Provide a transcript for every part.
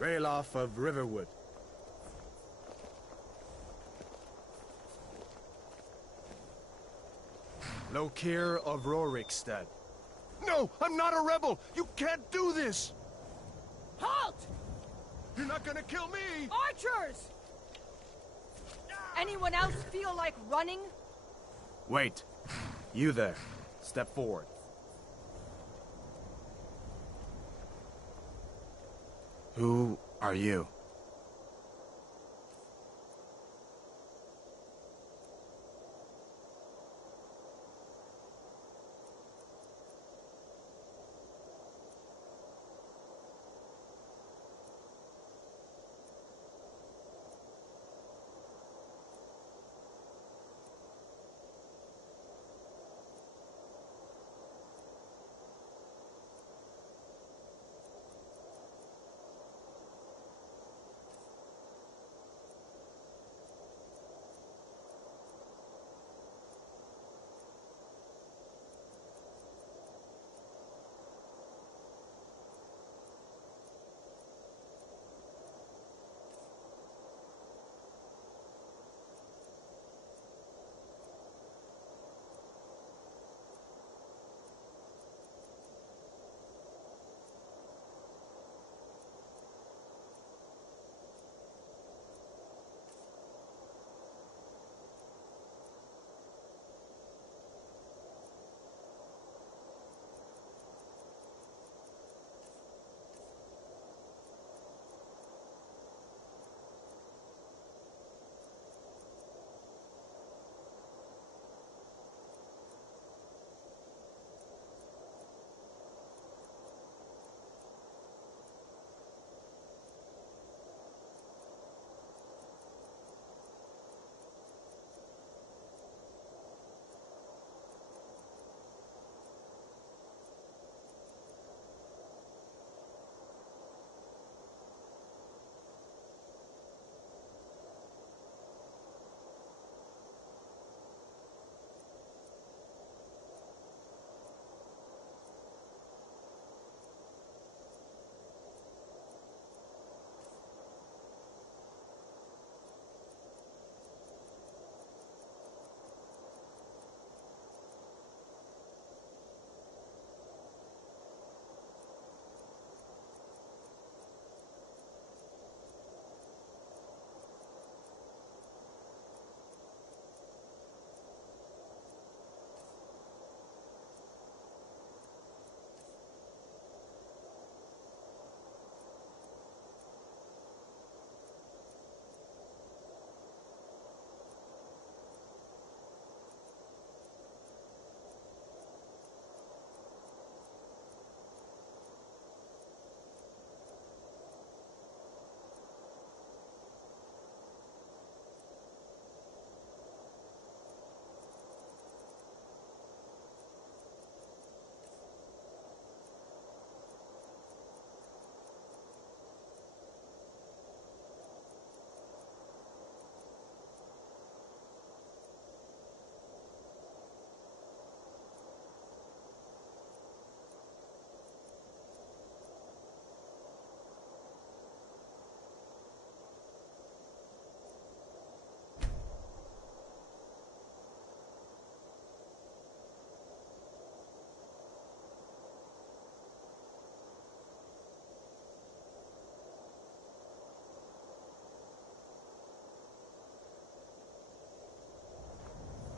Ralof of Riverwood. Lokir of Rorikstead. No, I'm not a rebel! You can't do this! Halt! You're not gonna kill me! Archers! Anyone else feel like running? Wait. You there. Step forward. Who are you?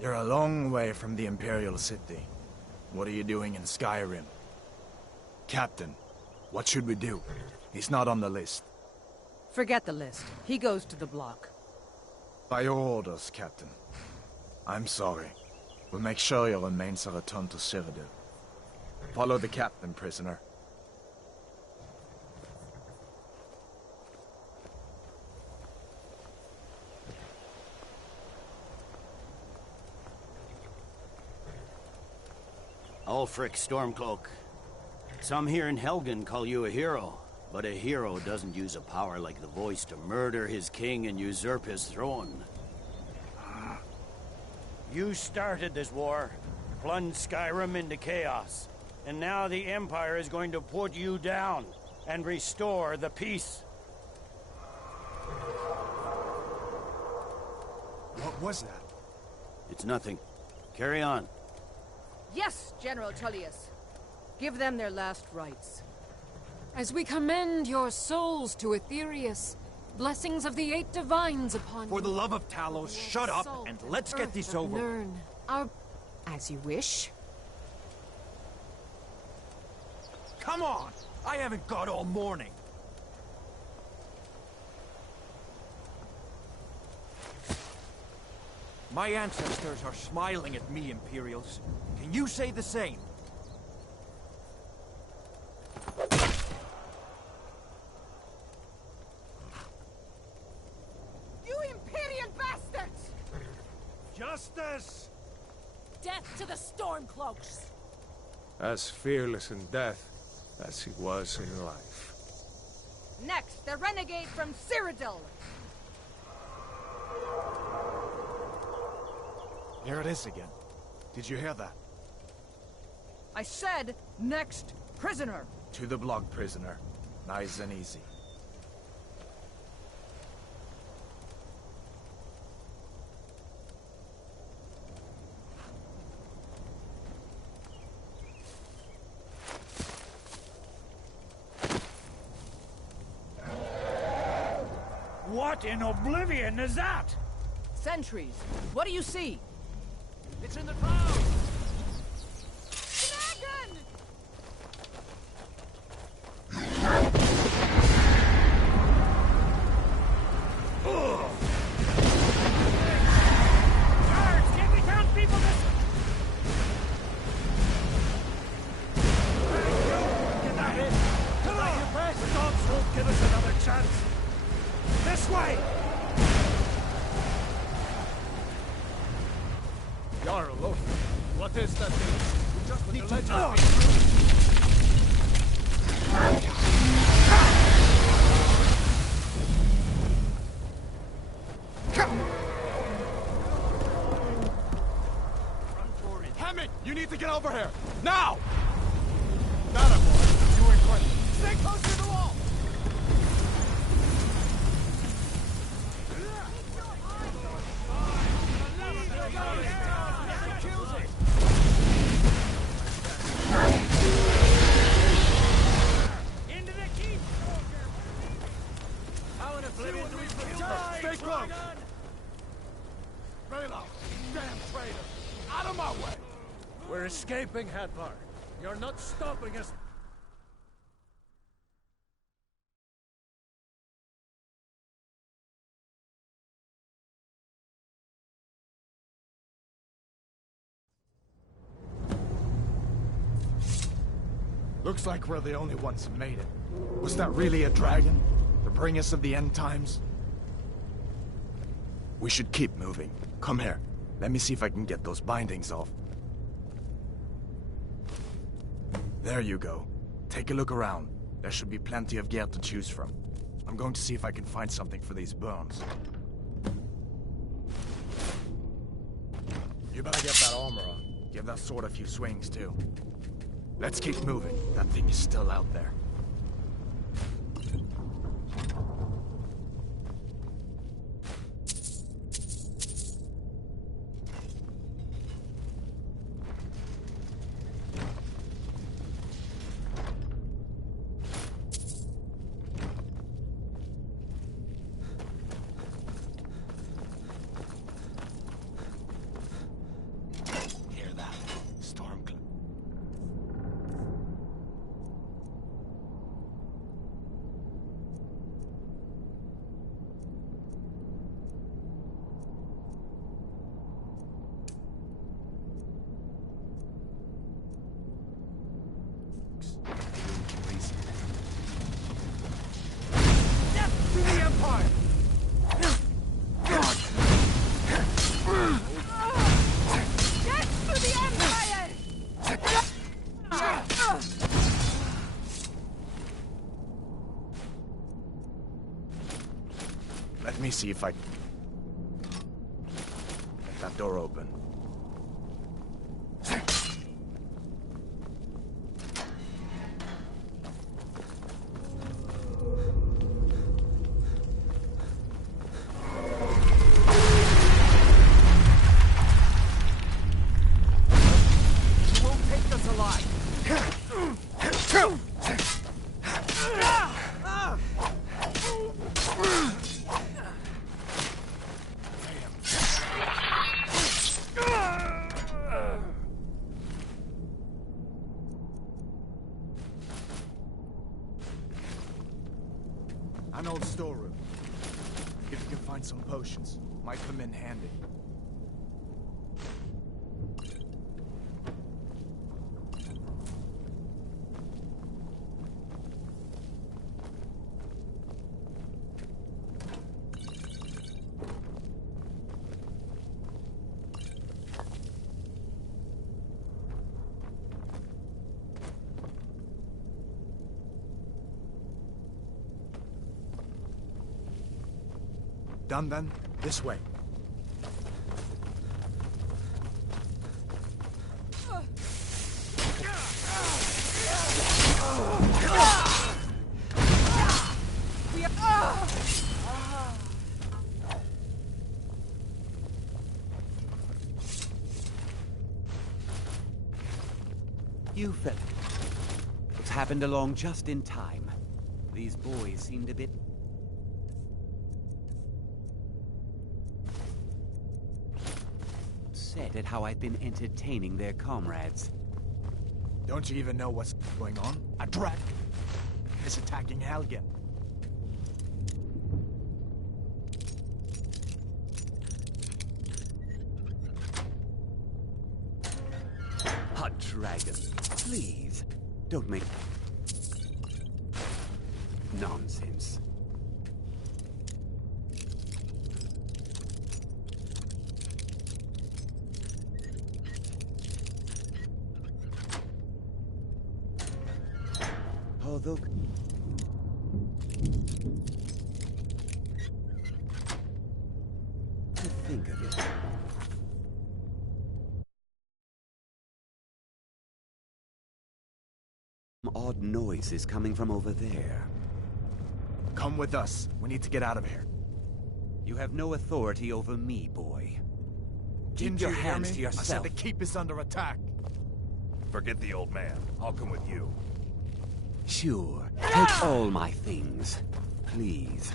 You're a long way from the Imperial City. What are you doing in Skyrim? Captain, what should we do? He's not on the list. Forget the list. He goes to the block. By your orders, Captain. I'm sorry. We'll make sure your remains are returned to Cyrodiil. Follow the captain, prisoner. Ulfric Stormcloak. Some here in Helgen call you a hero, but a hero doesn't use a power like the voice to murder his king and usurp his throne. You started this war, plunged Skyrim into chaos, and now the Empire is going to put you down and restore the peace. What was that? It's nothing. Carry on. Yes, General Tullius. Give them their last rites. As we commend your souls to Aetherius, blessings of the 8 divines upon you. For the love of Talos, shut up and let's get this over with. Learn our... As you wish. Come on! I haven't got all morning. My ancestors are smiling at me, Imperials. Can you say the same? You Imperial bastards! Justice! Death to the Stormcloaks! As fearless in death as he was in life. Next, the renegade from Cyrodiil! Here it is again. Did you hear that? I said, next prisoner! To the block, prisoner. Nice and easy. What in oblivion is that? Sentries, what do you see? It's in the clouds! Dragon! Guards, can we count people this... Get that in! Come on! Your best! The dogs won't give us another chance! This way! Jarl, look. What is that thing? We just need to... Hammond, you need to get over here! Now! Got him, boy. You were quick. Stay close to the wall! Into the keep! How in oblivion do we die? Stay close! Raylo, damn traitor! Out of my way! We're escaping, Hadvar. You're not stopping us. Looks like we're the only ones who made it. Was that really a dragon? To bring us of the end times? We should keep moving. Come here. Let me see if I can get those bindings off. There you go. Take a look around. There should be plenty of gear to choose from. I'm going to see if I can find something for these burns. You better get that armor on. Give that sword a few swings, too. Let's keep moving. That thing is still out there. Hear that? Stormcloak. Death to the Empire! Death to the Empire! Let me see if I can get that door open. An old storeroom. If you can find some potions, might come in handy. Done then? This way. You fellas it's happened along just in time. These boys seemed a bit upset at how I've been entertaining their comrades. Don't you even know what's going on? A dragon is attacking Helgen. A dragon. Please, don't make nonsense. Although to think of it. Odd noises coming from over there. Come with us. We need to get out of here. You have no authority over me, boy. Keep Didn't your you hear hands me? to yourself. I said the keep is under attack. Forget the old man. I'll come with you. Sure. Take all my things. Please.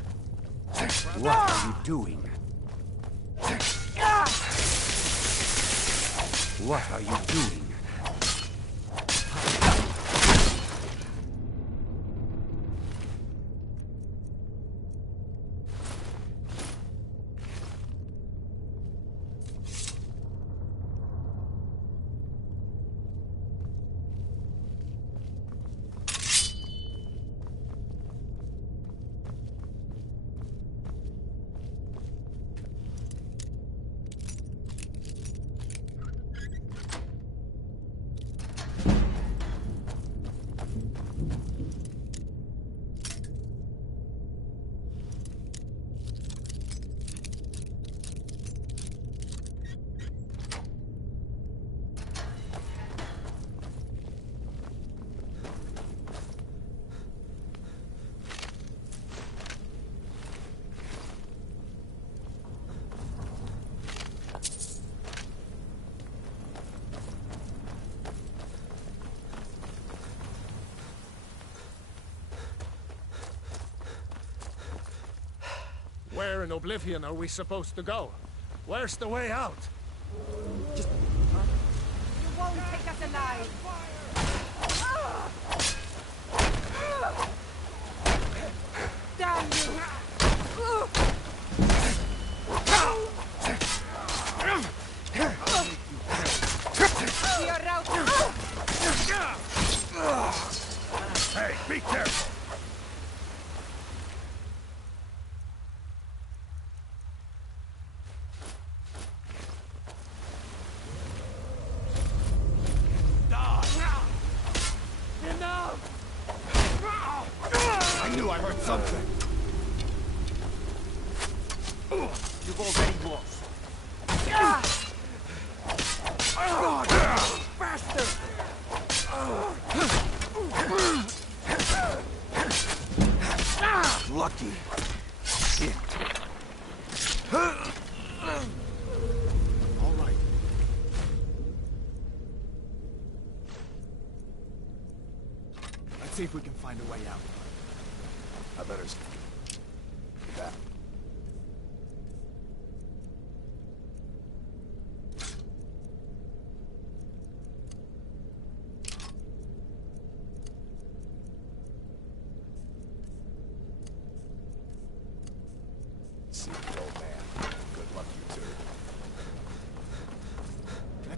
What are you doing? What are you doing? Where in Oblivion are we supposed to go? Where's the way out? You won't take us alive! Damn you! We are out! Hey, be careful! I knew I heard something. You've already lost. Bastard! Lucky. All right. Let's see if we can find a way out. I better that.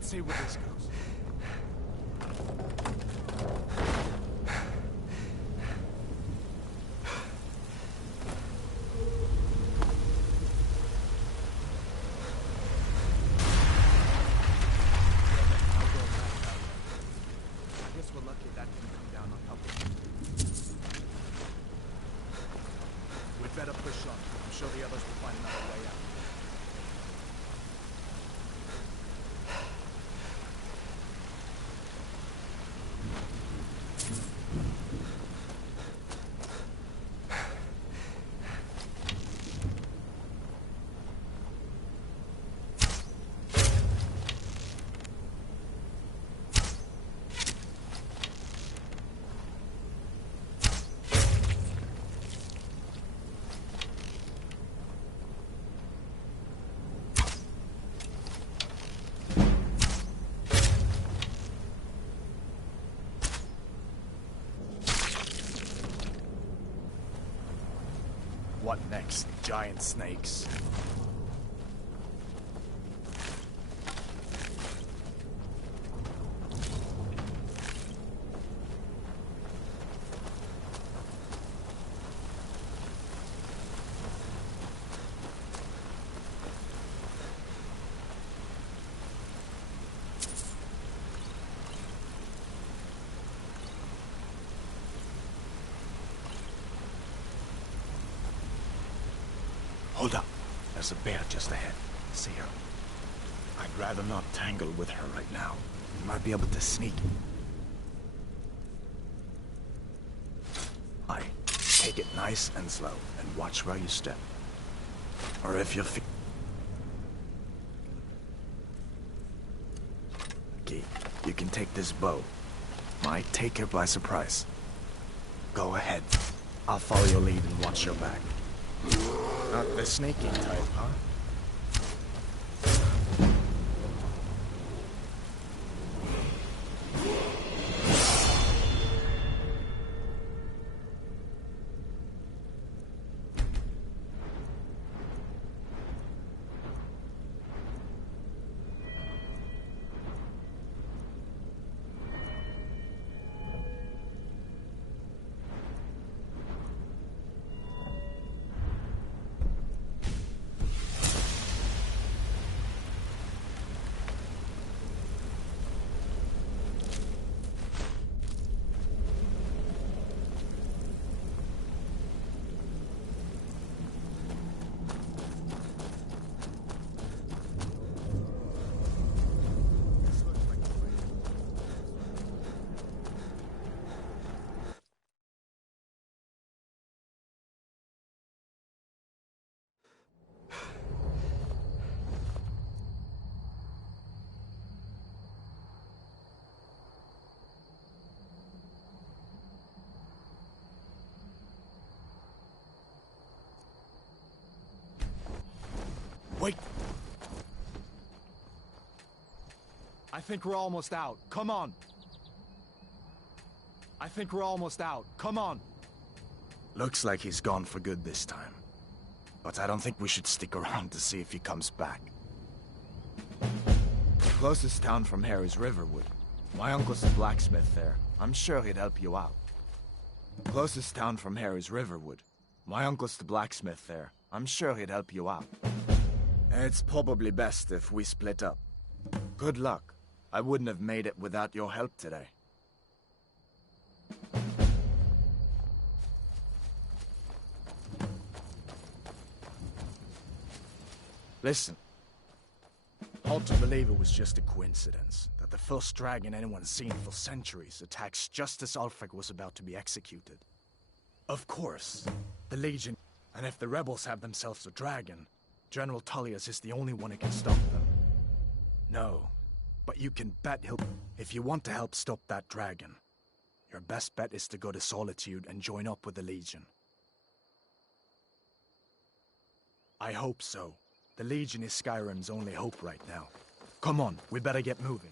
see where this goes. I guess we're lucky that didn't come down on top of us. We'd better push on. I'm sure the others will find another way out. What next? Giant snakes. Hold up. There's a bear just ahead. See her? I'd rather not tangle with her right now. We might be able to sneak. Aye. Take it nice and slow, and watch where you step. Or if you feel... Okay, you can take this bow. Might take her by surprise. Go ahead. I'll follow your lead and watch your back. Not the sneaking type, huh? Wait! I think we're almost out. Come on! I think we're almost out. Come on! Looks like he's gone for good this time. But I don't think we should stick around to see if he comes back. The closest town from here is Riverwood. My uncle's the blacksmith there. I'm sure he'd help you out. The closest town from here is Riverwood. My uncle's the blacksmith there. I'm sure he'd help you out. It's probably best if we split up. Good luck. I wouldn't have made it without your help today. Listen. Hard to believe it was just a coincidence that the first dragon anyone's seen for centuries attacks just as Ulfric was about to be executed. Of course, the Legion, and if the rebels have themselves a dragon, General Tullius is the only one who can stop them. No, but you can bet he'll... If you want to help stop that dragon, your best bet is to go to Solitude and join up with the Legion. I hope so. The Legion is Skyrim's only hope right now. Come on, we better get moving.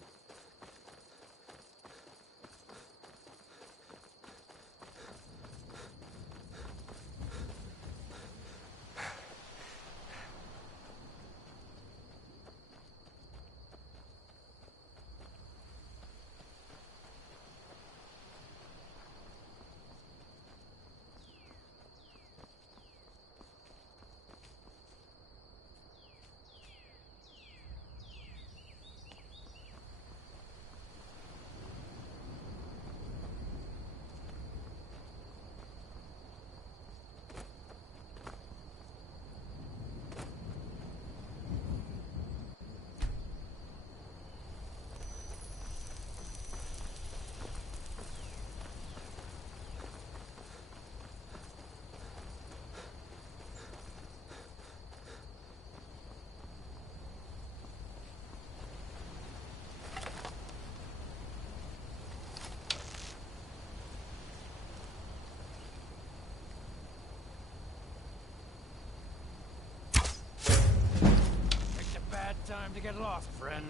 time to get lost, friend.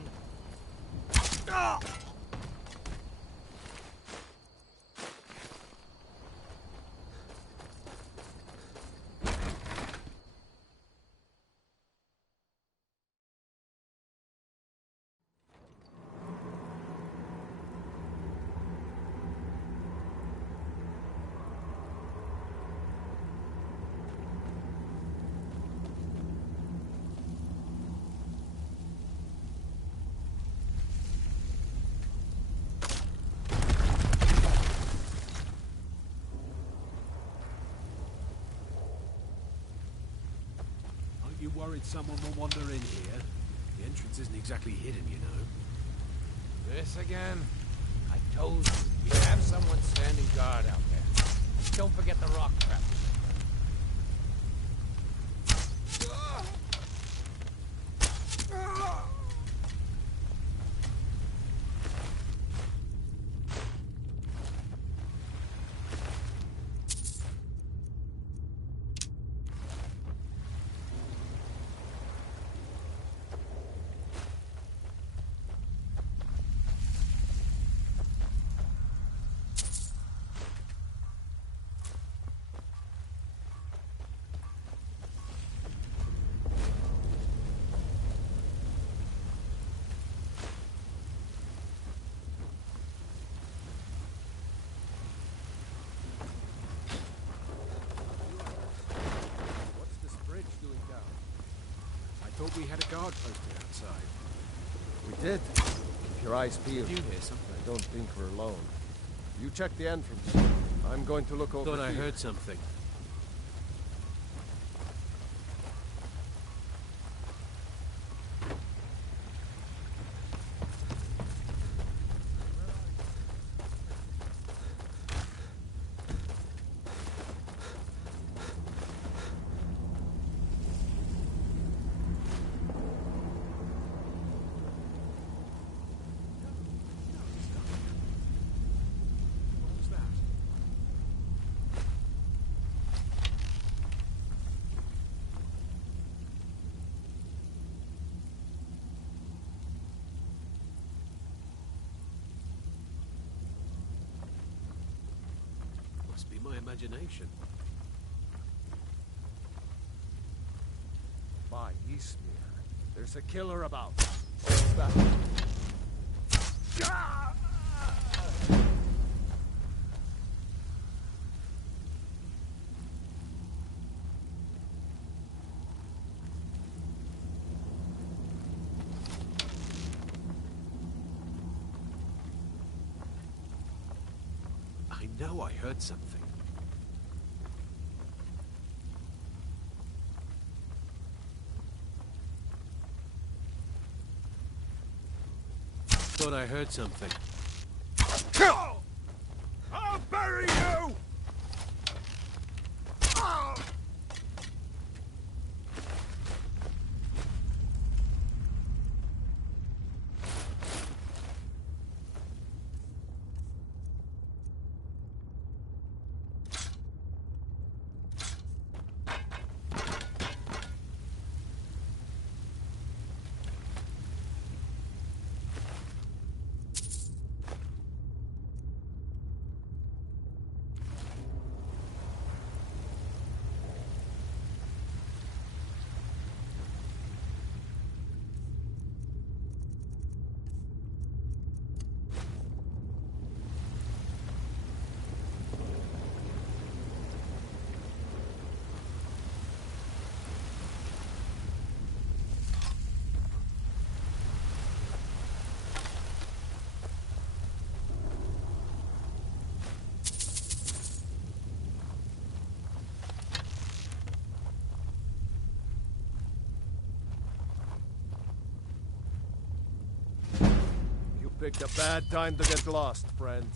Aren't you worried someone will wander in here? The entrance isn't exactly hidden, you know. This again? I told you, we have someone standing guard out there. Don't forget the rock trap. What's this bridge doing down? I thought we had a guard posted outside. We did. Keep your eyes peeled. Did you hear something? I don't think we're alone. You check the entrance. I'm going to look over Thought I here. heard something. What was that? Must be my imagination. By Eastmere. There's a killer about. What's that? I know I heard something. Thought I heard something. I'll bury you! You picked a bad time to get lost, friend.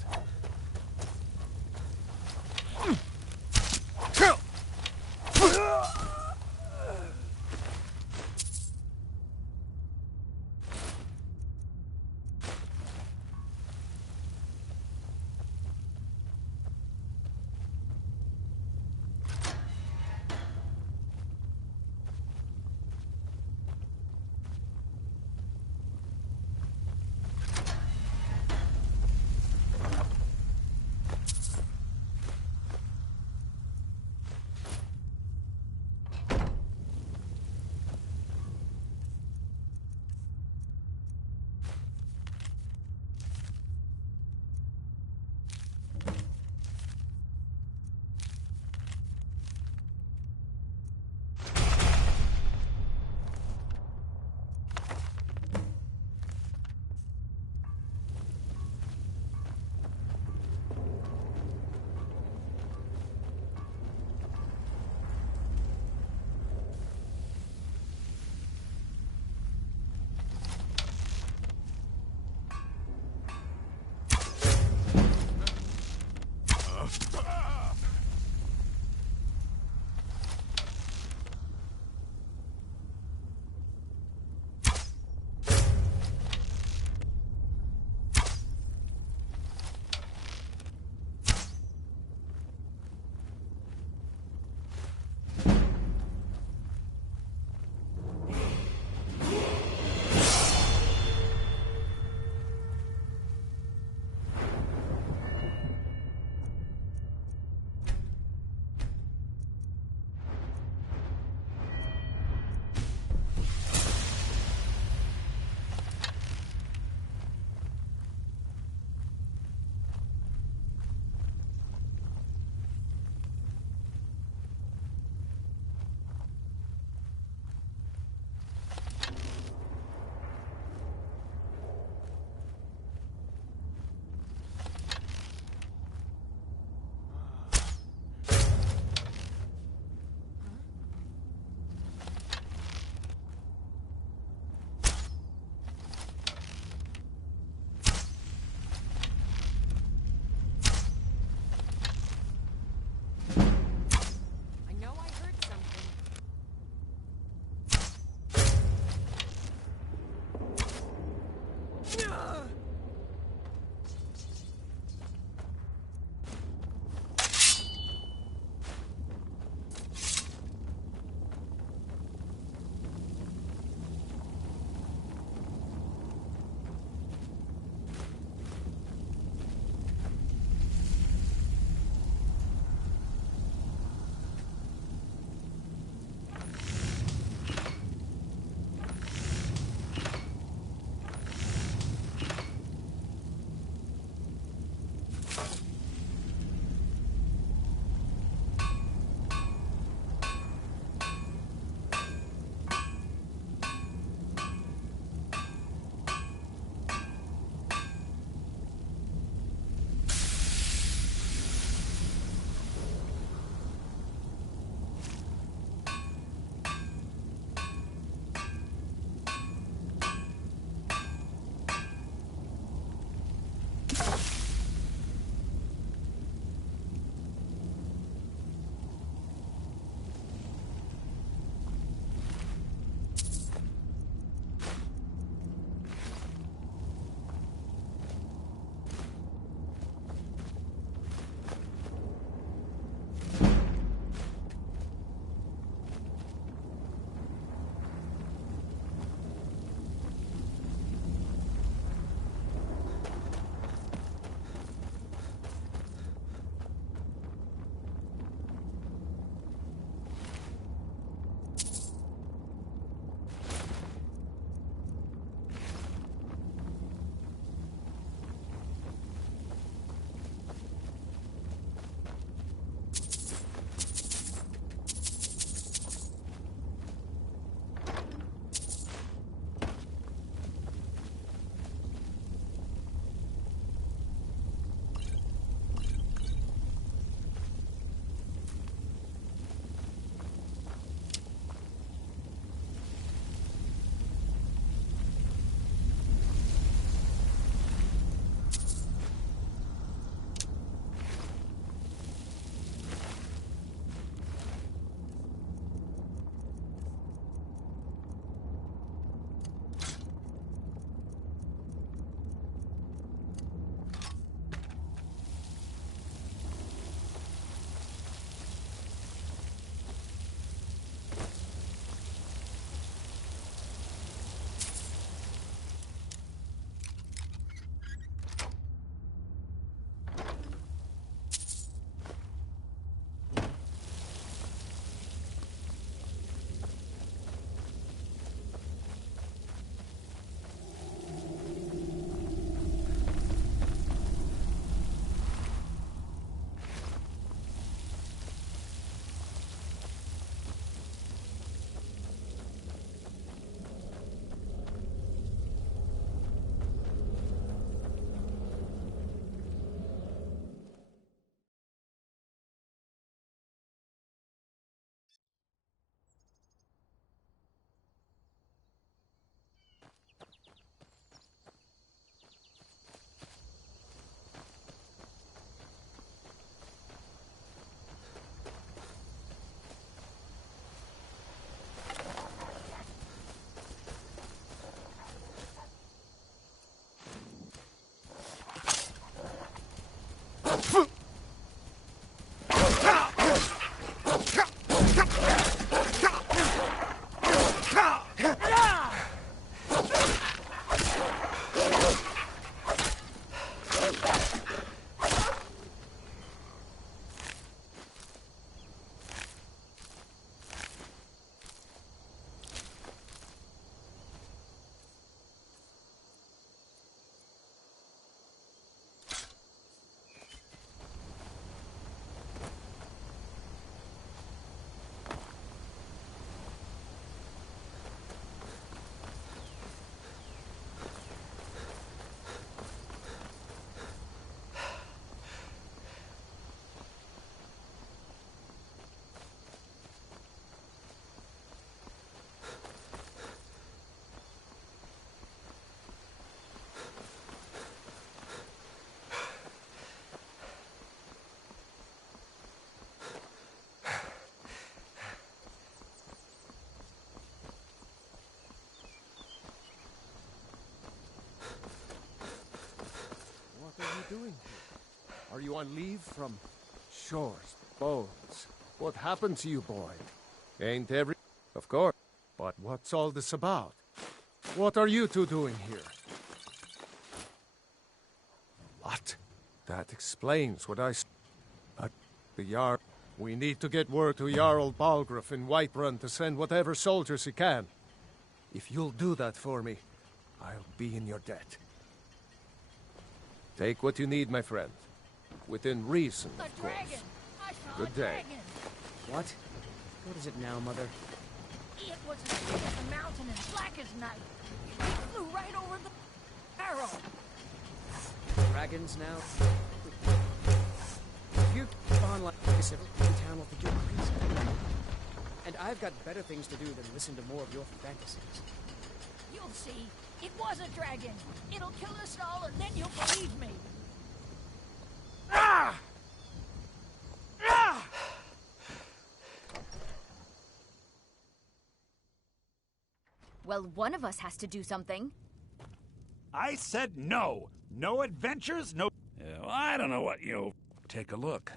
Are you on leave from shores, bones? What happened to you, boy? Ain't every... Of course. But what's all this about? What are you two doing here? What? That explains what I... The Jarl... We need to get word to Jarl Balgruuf in Whiterun to send whatever soldiers he can. If you'll do that for me, I'll be in your debt. Take what you need, my friend. Within reason, of course. Good day. What? What is it now, Mother? It was as big as a mountain and black as night. It flew right over the barrel. Dragons now? If you keep on like this, every town will think you're crazy. And I've got better things to do than listen to more of your fantasies. You'll see. It was a dragon. It'll kill us all, and then you'll believe me. Ah! Ah! Well, one of us has to do something. I said no. No adventures, no... Yeah, well, I don't know what you... Take a look.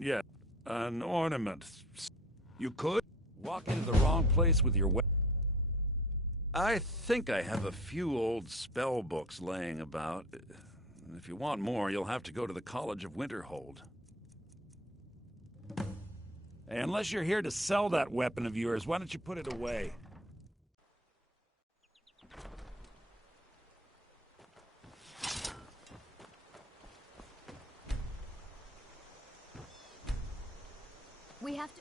Yeah, an ornament. You could walk into the wrong place with your weapon. I think I have a few old spell books laying about. If you want more, you'll have to go to the College of Winterhold. Hey, unless you're here to sell that weapon of yours, why don't you put it away? We have to...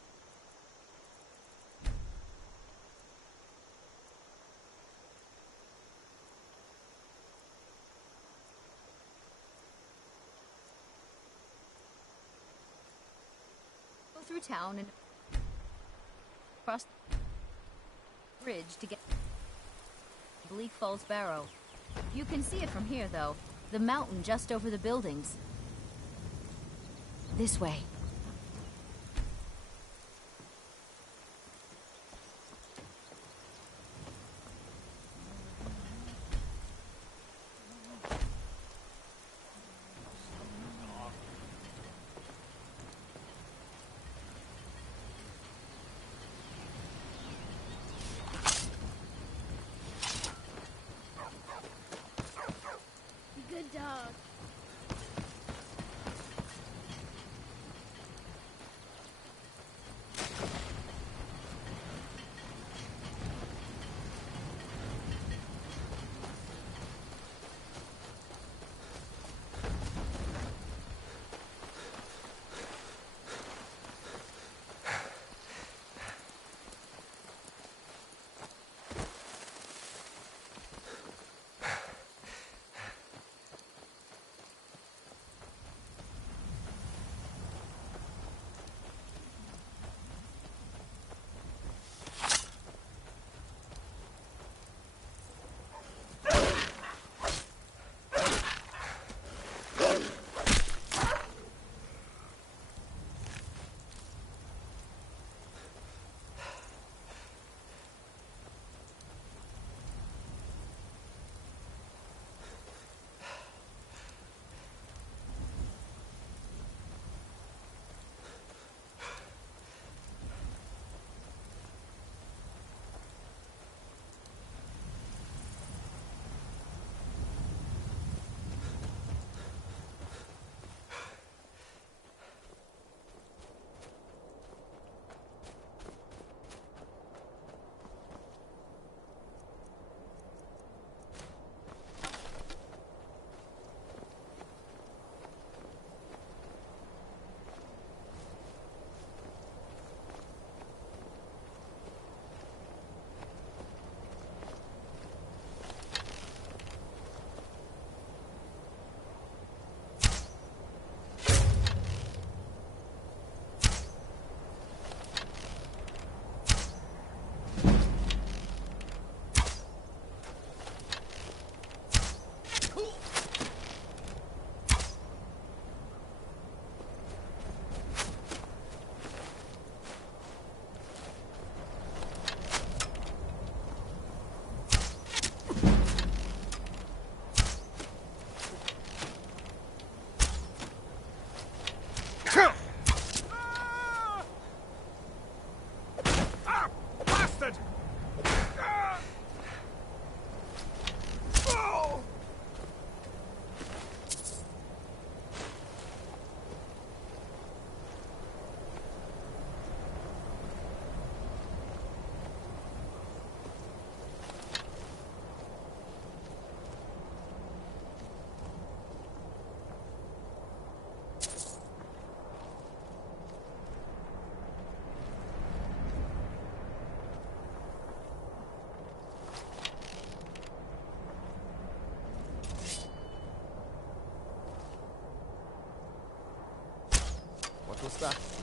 go through town and... cross the bridge to get... Bleak Falls Barrow. You can see it from here, though. The mountain just over the buildings. This way. Good dog. bastard! What was that?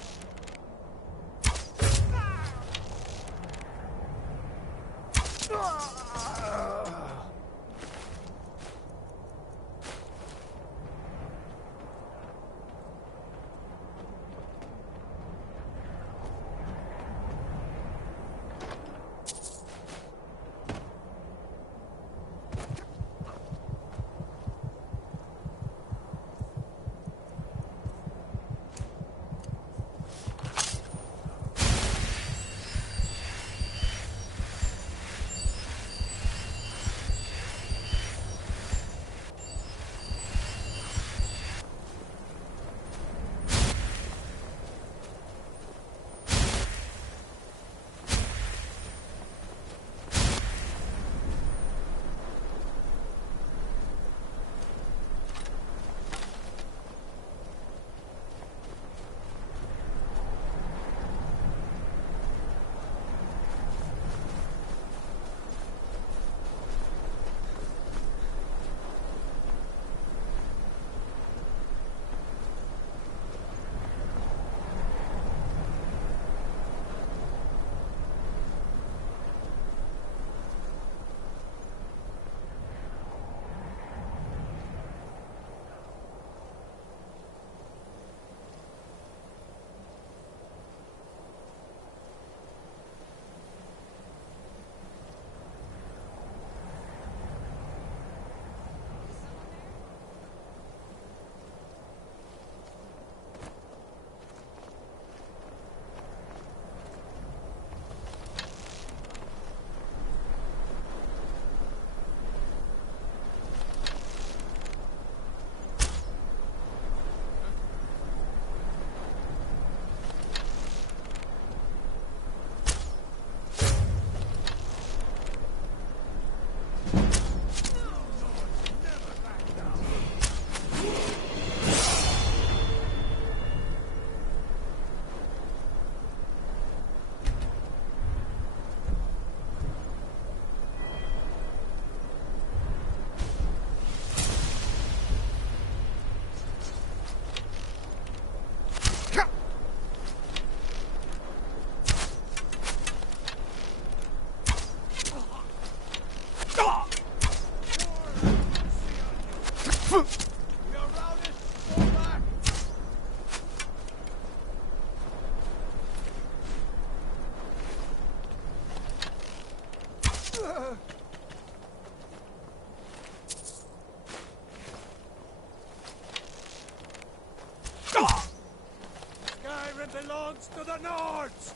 Skyrim belongs to the Nords!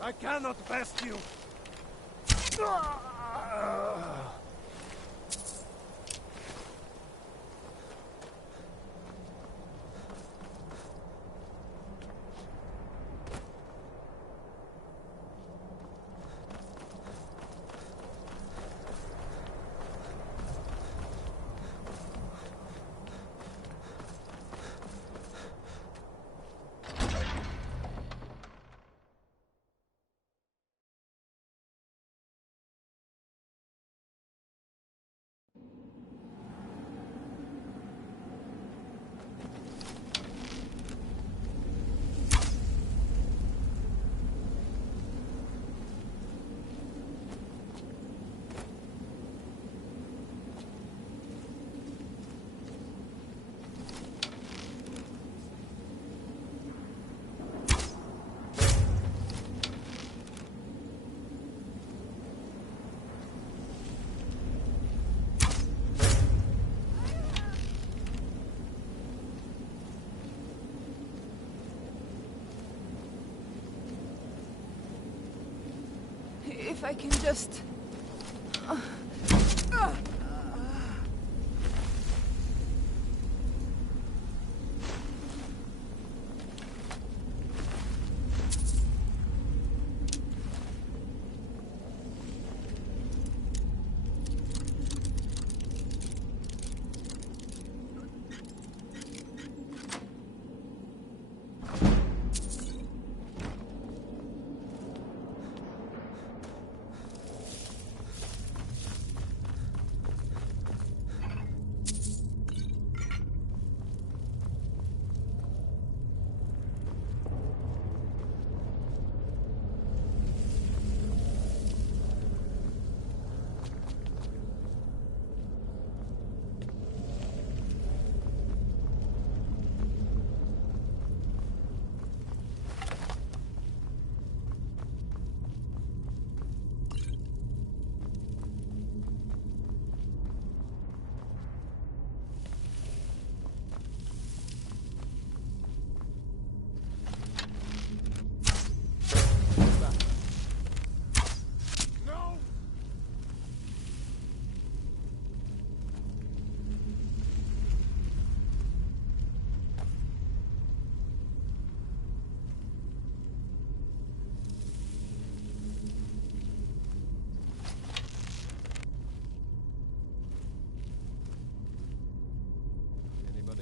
I cannot best you! If I can just...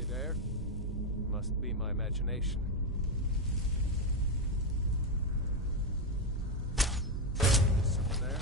There? Must be my imagination. Someone there?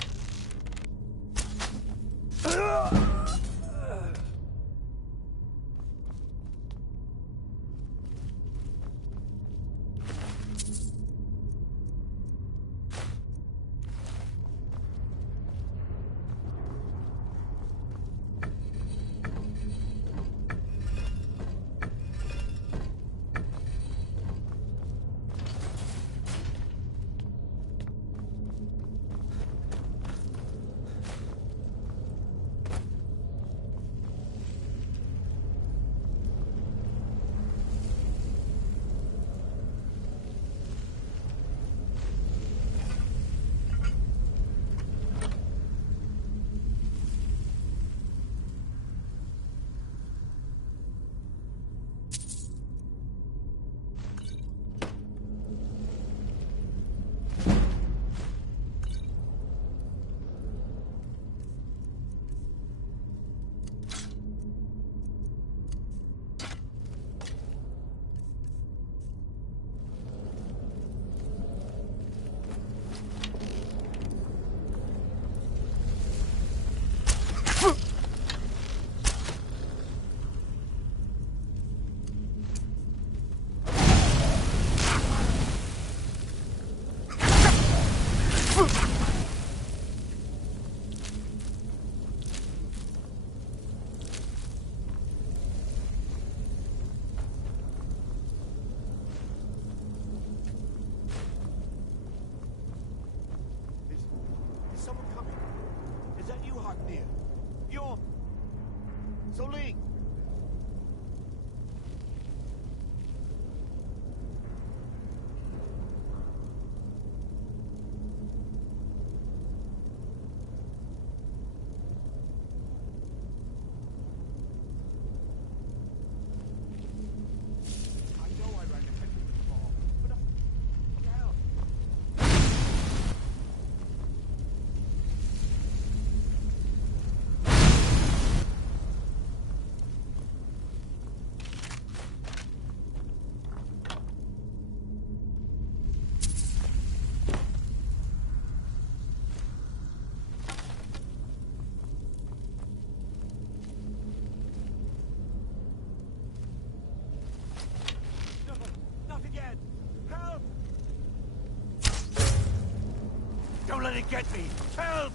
Don't let it get me! Help!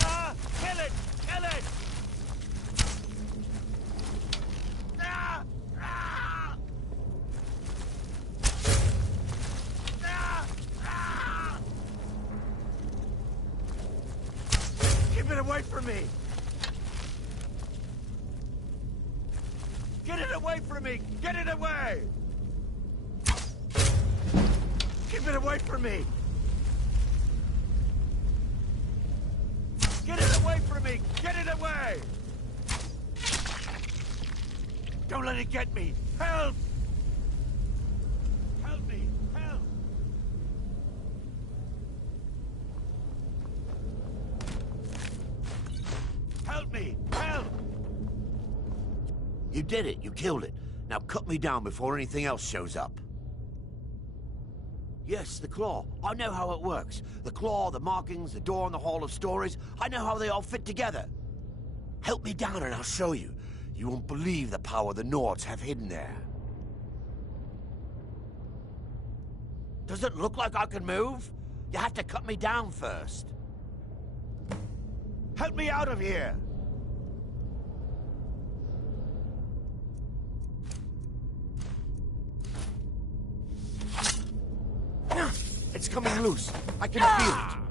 Ah! Kill it! Kill it! Ah! Ah! Ah! Ah! Keep it away from me! Get it away from me! Get it away! Keep it away! away from me! Get it away from me! Get it away! Don't let it get me! Help! Help me! Help! Help me! Help! You did it. You killed it. Now cut me down before anything else shows up. Yes, the claw. I know how it works. The claw, the markings, the door in the Hall of Stories. I know how they all fit together. Help me down and I'll show you. You won't believe the power the Nords have hidden there. Does it look like I can move? You have to cut me down first. Help me out of here! It's coming loose. I can feel it.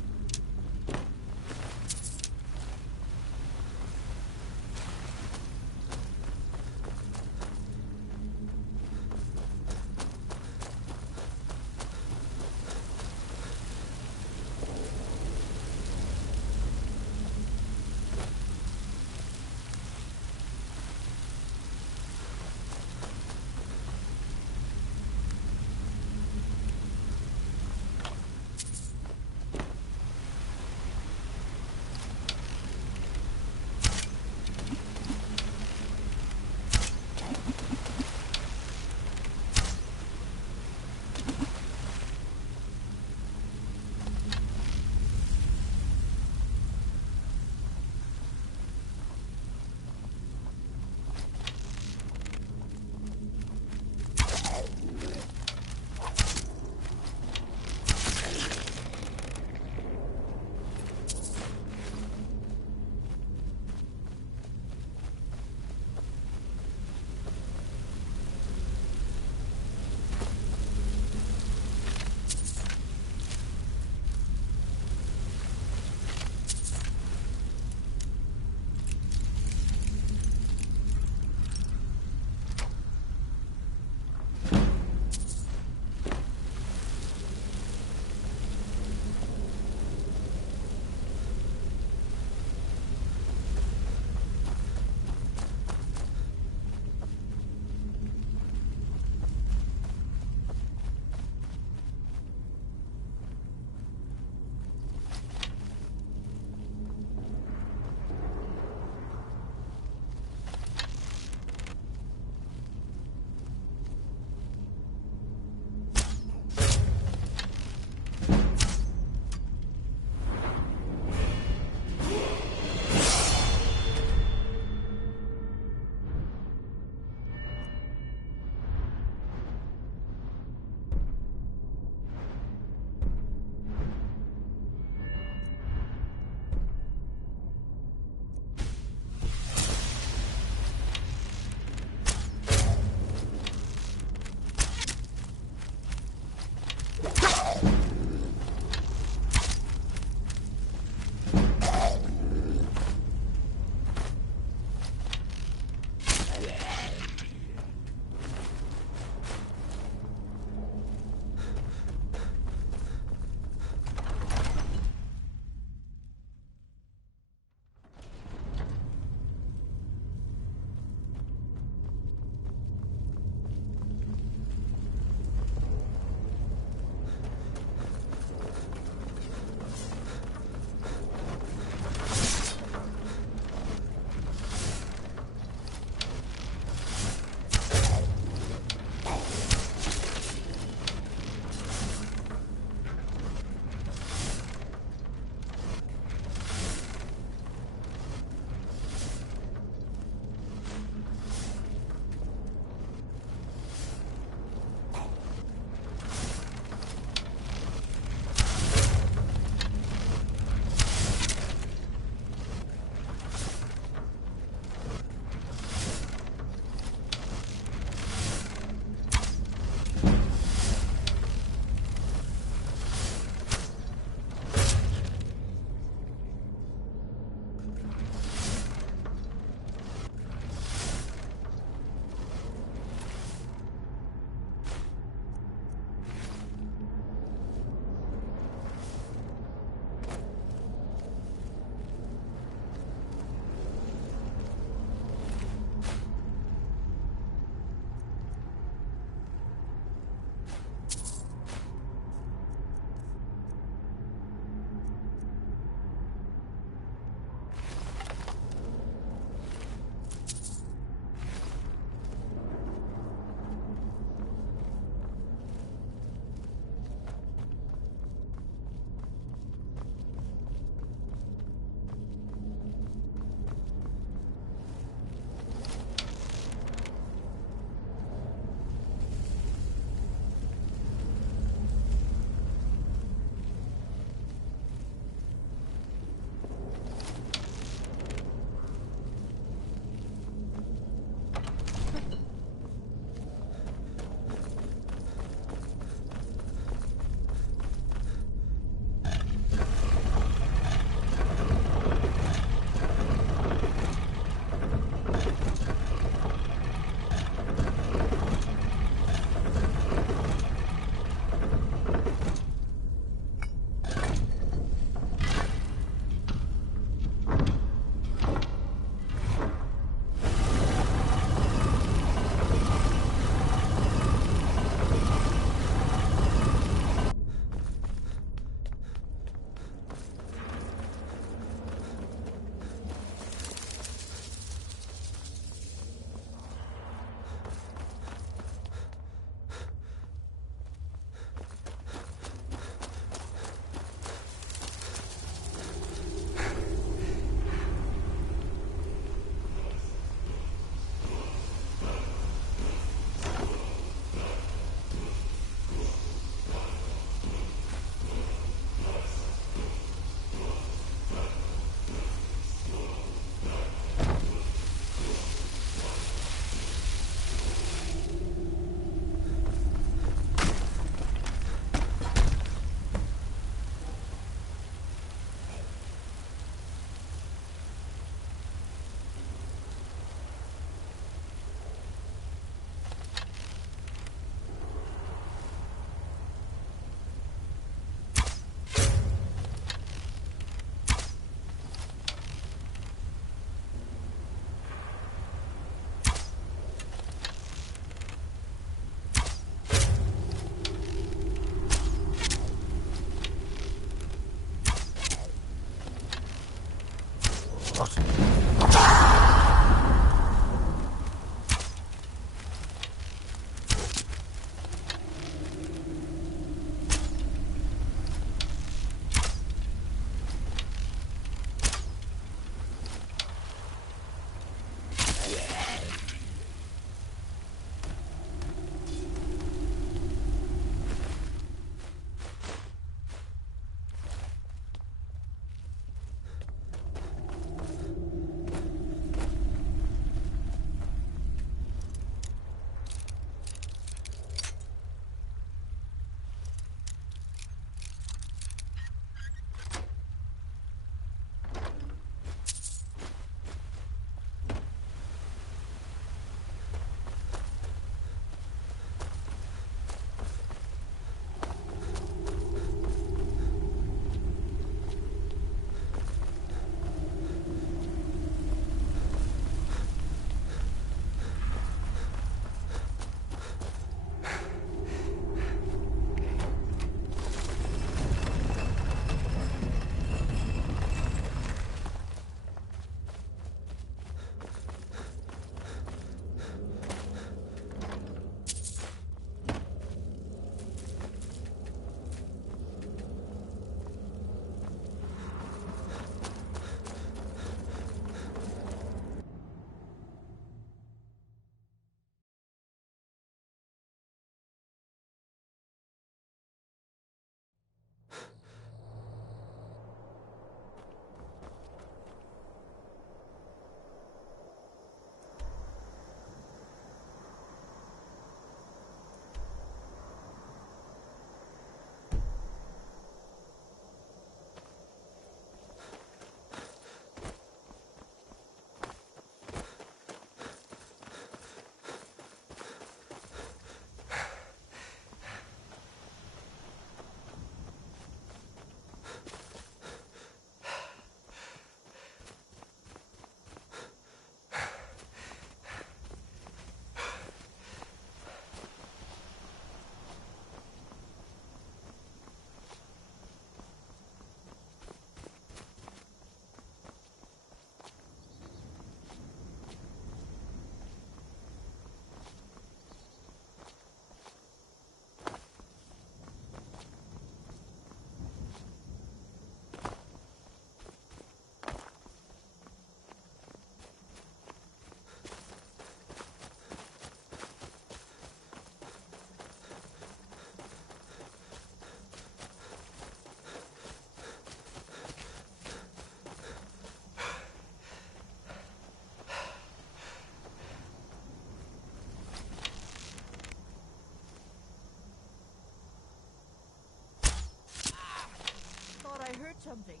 something.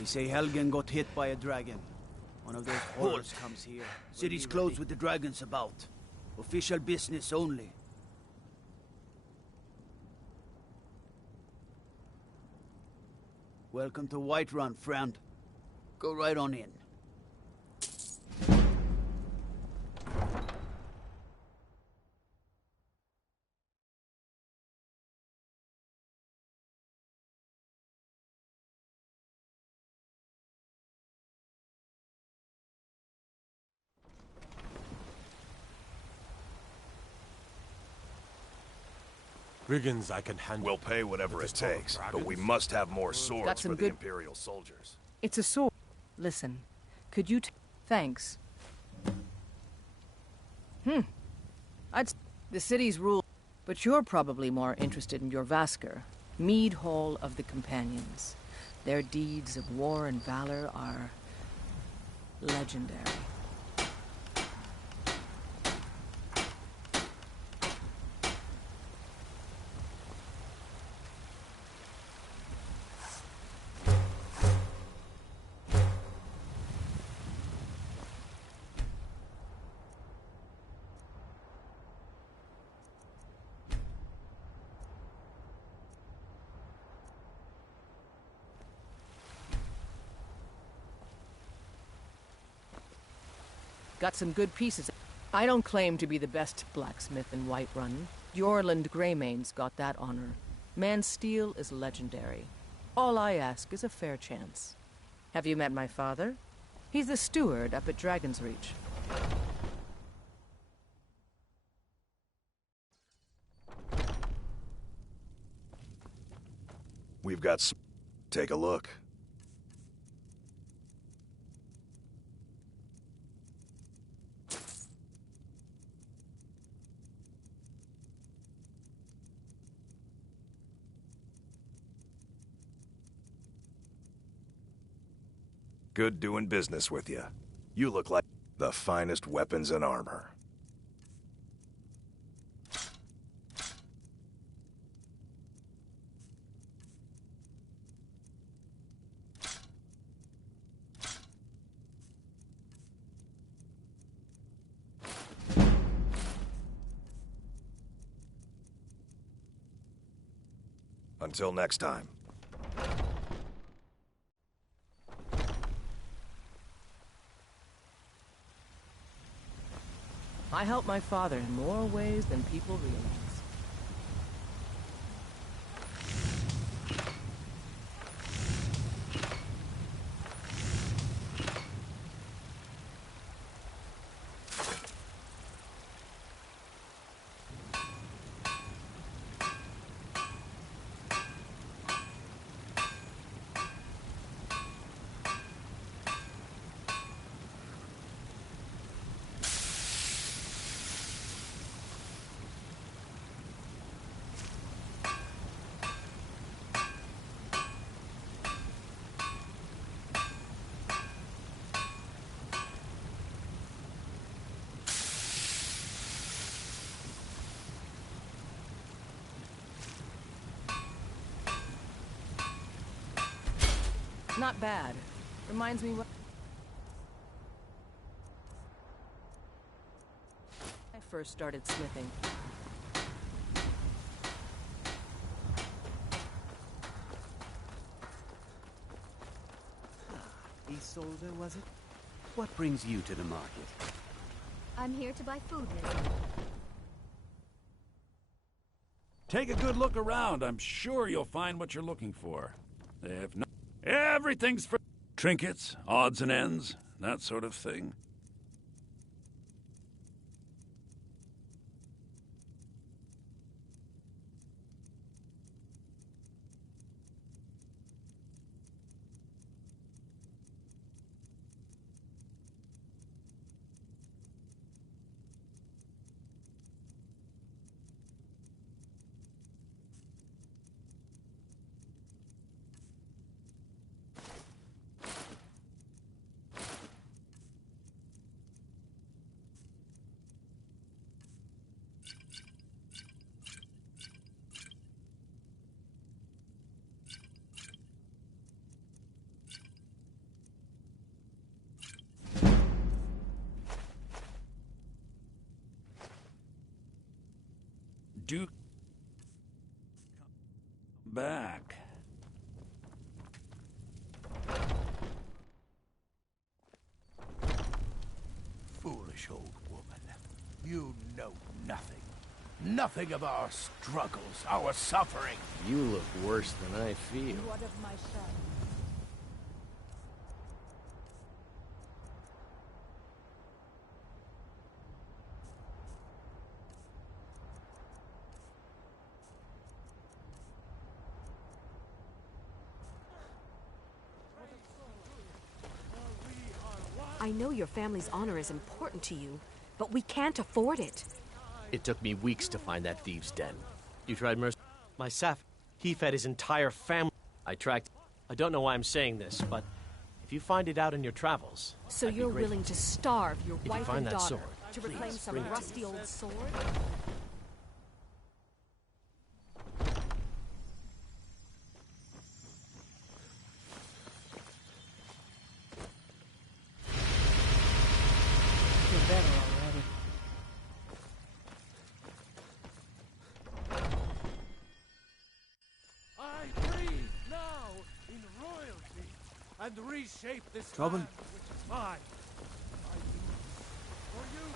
They say Helgen got hit by a dragon. One of those horrors comes here. City's closed with the dragons about. Official business only. Welcome to Whiterun, friend. Go right on in. Brigands I can handle. We'll pay whatever it takes, but we must have more swords for the Imperial soldiers. It's a sword. Listen, could you thanks. The city's rule, but you're probably more interested in your Vasker, Mead Hall of the Companions. Their deeds of war and valor are legendary. Got some good pieces. I don't claim to be the best blacksmith in Whiterun. Yorland Greymane's got that honor. Man's steel is legendary. All I ask is a fair chance. Have you met my father? He's the steward up at Dragon's Reach. We've got take a look. Good doing business with you. You look like the finest weapons and armor. Until next time. I help my father in more ways than people realize. Not bad. Reminds me what I first started smithing. Isolde, was it? What brings you to the market? I'm here to buy food, Lizzie. Take a good look around. I'm sure you'll find what you're looking for. If not, everything's for trinkets, odds and ends, that sort of thing. do come back. Foolish old woman. You know nothing. Nothing of our struggles, our suffering. You look worse than I feel. What of my son? I know your family's honor is important to you, but we can't afford it. It took me weeks to find that thieves' den. You tried mercy? My Saf, he fed his entire family. I tracked. I don't know why I'm saying this, but if you find it out in your travels. So I'd be you're grateful. willing to starve your If you wife find and that daughter sword, to reclaim please some bring it to rusty me. old sword? You're better already. I breathe now in royalty and reshape this Trouble? land which is mine. I do for you.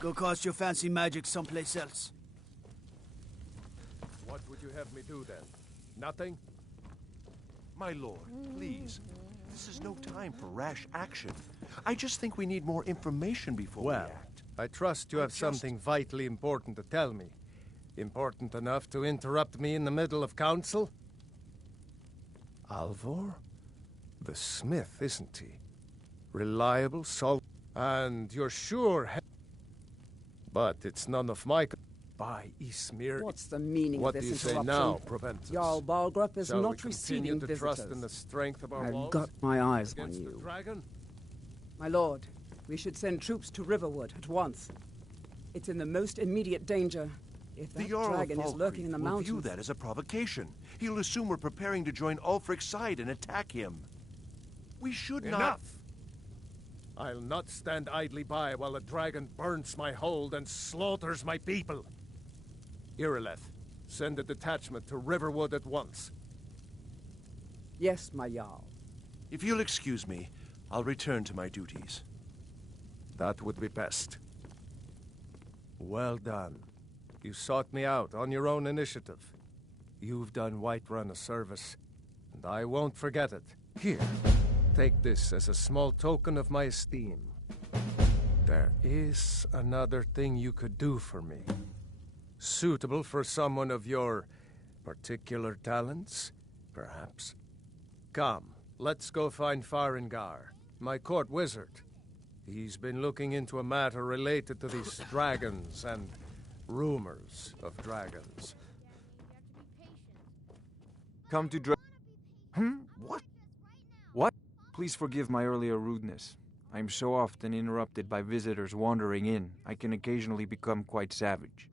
Go cast your fancy magic someplace else. What would you have me do then? Nothing? My lord, please. This is no time for rash action. I just think we need more information before we act. I trust you have something vitally important to tell me. Important enough to interrupt me in the middle of council? Alvor? The smith, isn't he? Reliable, salt, and you're sure. But it's none of my. By Ismir. What's the meaning What of do this you say interruption? now, Proventus? Jarl Balgrup is Shall we not continue receiving to visitors. trust in the strength of our I've walls got my eyes on against you. the dragon? My lord, we should send troops to Riverwood at once. It's in the most immediate danger. If The that Jarl dragon of is lurking in the Falkreath will mountains... view that as a provocation. He'll assume we're preparing to join Ulfric's side and attack him. We should not... Enough! I'll not stand idly by while a dragon burns my hold and slaughters my people. Irileth, send a detachment to Riverwood at once. Yes, my Jarl. If you'll excuse me, I'll return to my duties. That would be best. Well done. You sought me out on your own initiative. You've done Whiterun a service, and I won't forget it. Here, take this as a small token of my esteem. There is another thing you could do for me. Suitable for someone of your particular talents, perhaps. Come, let's go find Farengar, my court wizard. He's been looking into a matter related to these dragons and rumors of dragons. Come to What? What? Please forgive my earlier rudeness. I'm so often interrupted by visitors wandering in, I can occasionally become quite savage.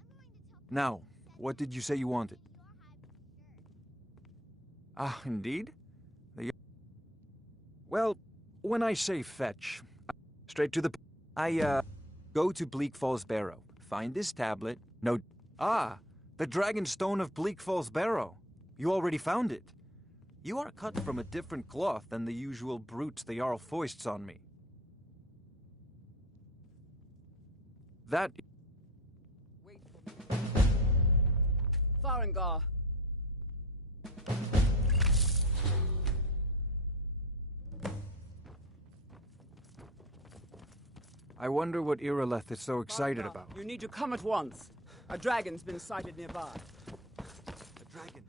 Now, what did you say you wanted? Ah, indeed? Well, when I say fetch, straight to the... go to Bleak Falls Barrow. Find this tablet. No... Ah, the Dragon Stone of Bleak Falls Barrow. You already found it. You are cut from a different cloth than the usual brutes the Jarl foists on me. That... Farengar. I wonder what Irileth is so excited Farengar, about. You need to come at once. A dragon's been sighted nearby. The dragon.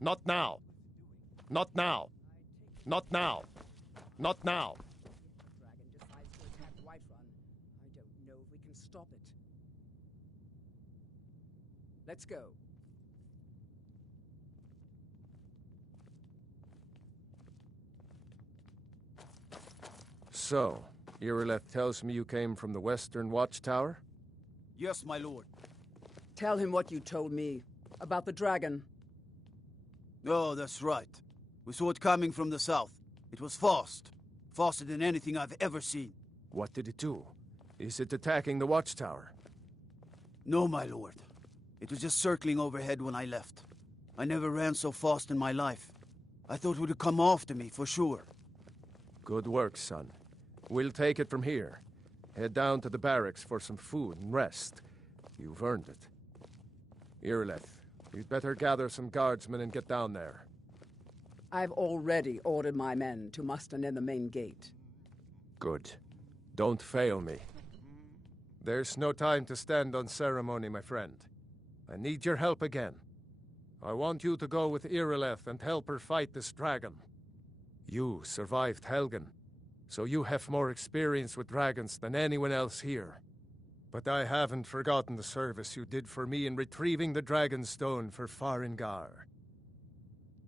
Not now. Not now. Not now. Not now. Dragon decides to attack Whiterun. I don't know if we can stop it. Let's go. So, Irileth tells me you came from the Western Watchtower? Yes, my lord. Tell him what you told me about the dragon. Oh, that's right. We saw it coming from the south. It was fast. Faster than anything I've ever seen. What did it do? Is it attacking the Watchtower? No, my lord. It was just circling overhead when I left. I never ran so fast in my life. I thought it would come after me, for sure. Good work, son. We'll take it from here. Head down to the barracks for some food and rest. You've earned it. Irileth, you'd better gather some guardsmen and get down there. I've already ordered my men to muster near the main gate. Good. Don't fail me. There's no time to stand on ceremony, my friend. I need your help again. I want you to go with Irileth and help her fight this dragon. You survived Helgen, so you have more experience with dragons than anyone else here. But I haven't forgotten the service you did for me in retrieving the Dragon Stone for Farengar.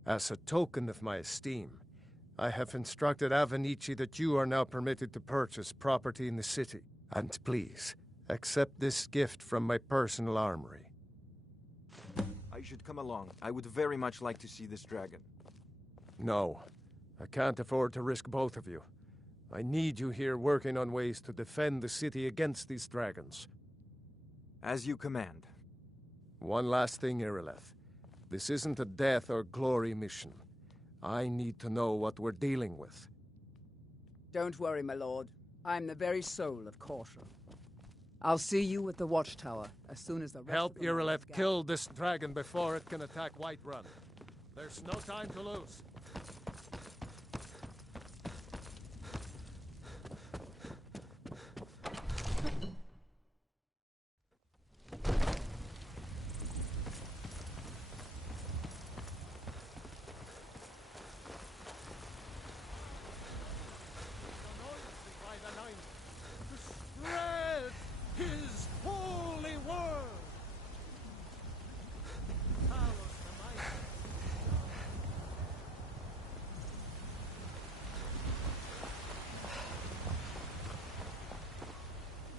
As a token of my esteem, I have instructed Avenici that you are now permitted to purchase property in the city. And please, accept this gift from my personal armory. I should come along. I would very much like to see this dragon. No, I can't afford to risk both of you. I need you here working on ways to defend the city against these dragons. As you command. One last thing, Irileth. This isn't a death or glory mission. I need to know what we're dealing with. Don't worry, my lord. I'm the very soul of caution. I'll see you at the Watchtower as soon as the rest Help of the Irileth kill this dragon before it can attack Whiterun. There's no time to lose.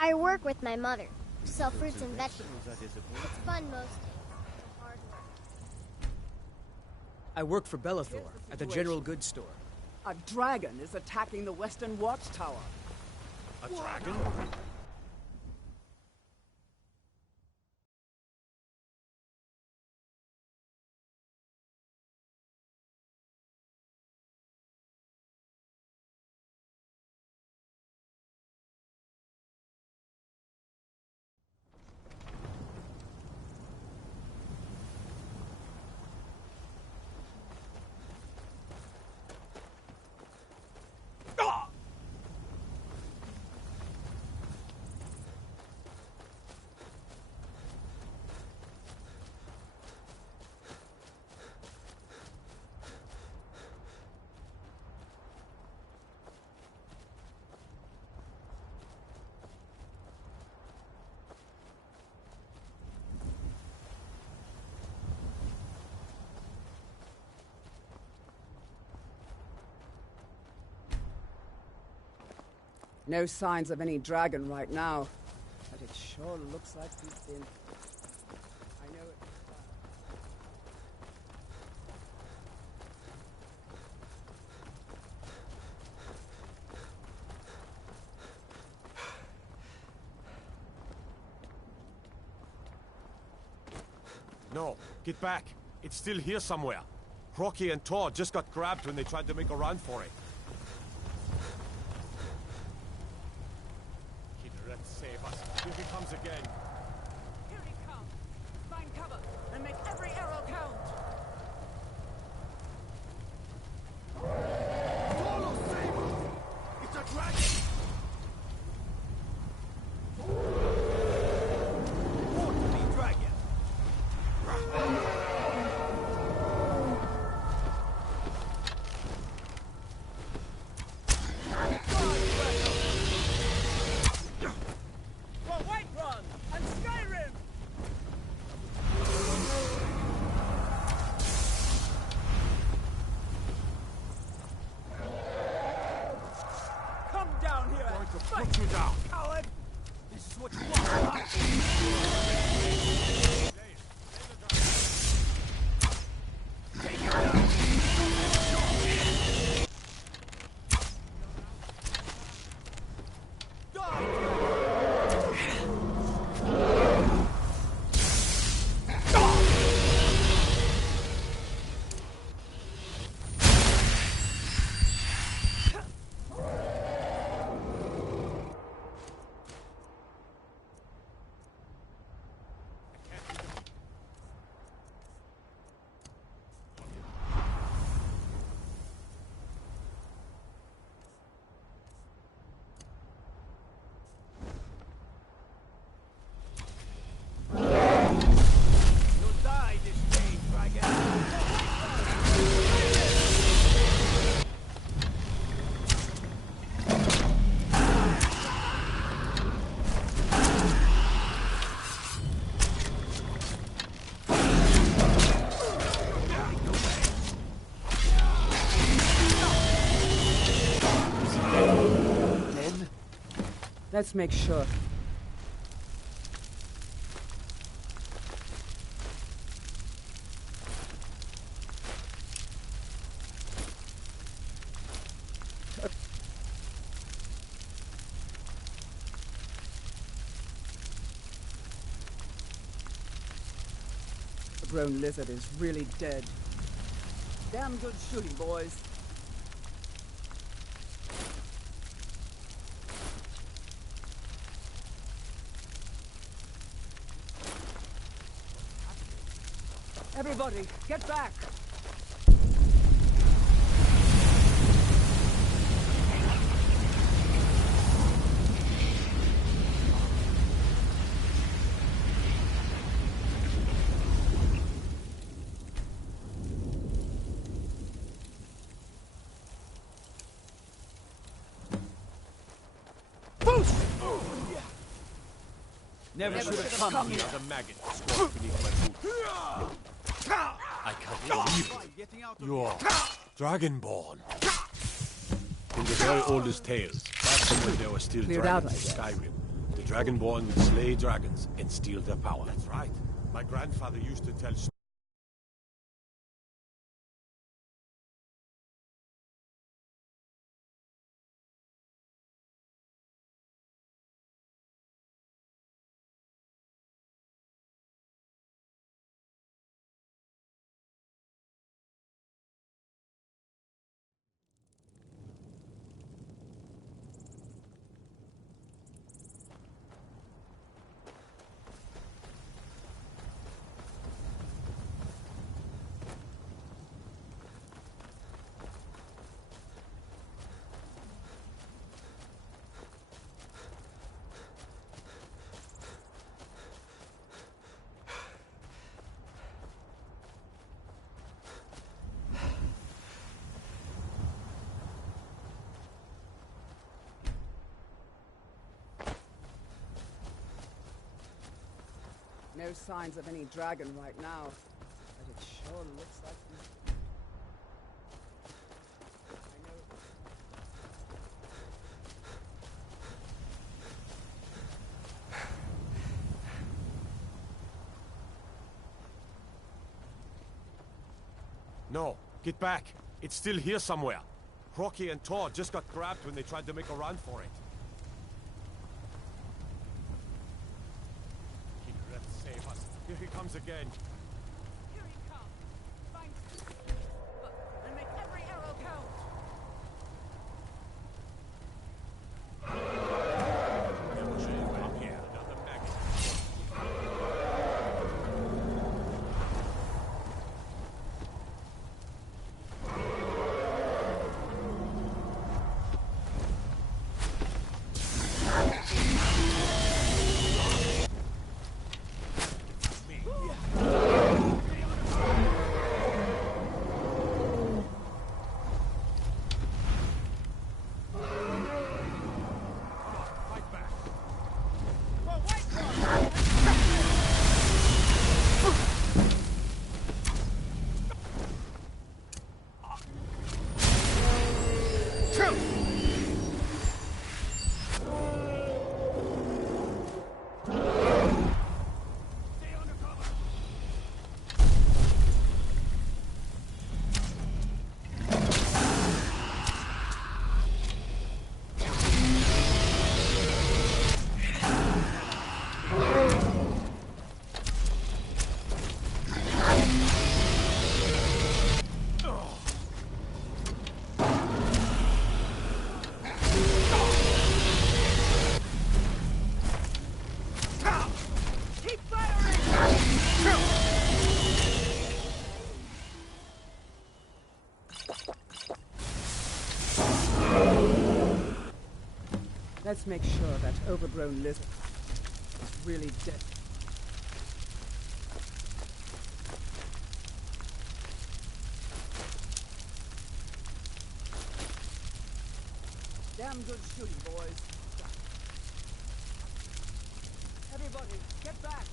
I work with my mother. Sell fruits and vegetables. It's fun most days. It's hard work. I work for Bellathor at the general goods store. A dragon is attacking the Western Watchtower. A dragon? No signs of any dragon right now, but it sure looks like he's been. I know it. No, get back. It's still here somewhere. Rocky and Tor just got grabbed when they tried to make a run for it. Save us. Here he comes again. Here he comes. Find cover and make every arrow count. Tolo, save us! It's a dragon! Born to be dragon. For Whiterun and Put you down, coward! This is what you want! Take it down! Let's make sure. The grown lizard is really dead. Damn good shooting, boys. Everybody, get back! Never should have come here. The maggot squashed beneath my boot. I can't believe it. You're Dragonborn. In the very oldest tales, back from when there were still Cleared out, dragons in I guess. Skyrim, the Dragonborn would slay dragons and steal their power. That's right. My grandfather used to tell No signs of any dragon right now, but it sure looks like No, get back. It's still here somewhere. Rocky and Todd just got grabbed when they tried to make a run for it. Save us. Here he comes again. Here he comes. Find and make every arrow count. Up here, another maggot. Yeah. Let's make sure that overgrown lizard is really dead. Damn good shooting, boys. Everybody, get back!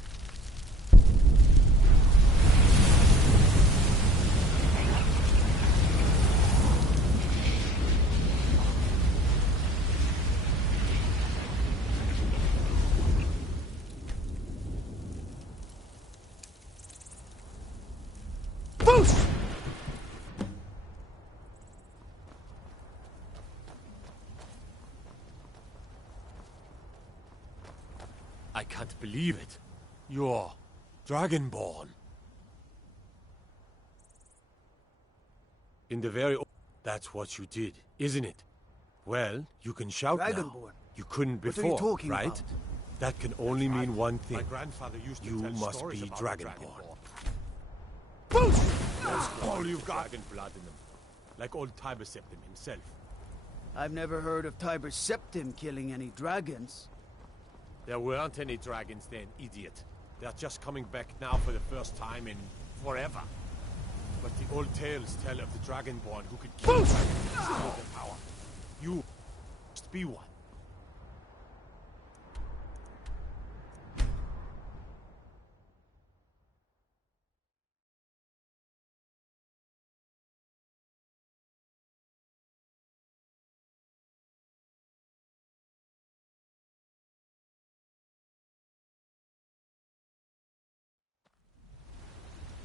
I can't believe it. You're Dragonborn. In the very... That's what you did, isn't it? Well, you can shout now. Dragonborn? You couldn't What are before, you talking right? about? That can only mean one thing. My grandfather used to You tell must stories be about Dragonborn. Dragonborn. That's all you've got. Dragon blood in them. Like old Tiber Septim himself. I've never heard of Tiber Septim killing any dragons. There weren't any dragons then, idiot. They're just coming back now for the first time in forever. But the old tales tell of the Dragonborn who could kill dragons and steal their power. You must be one.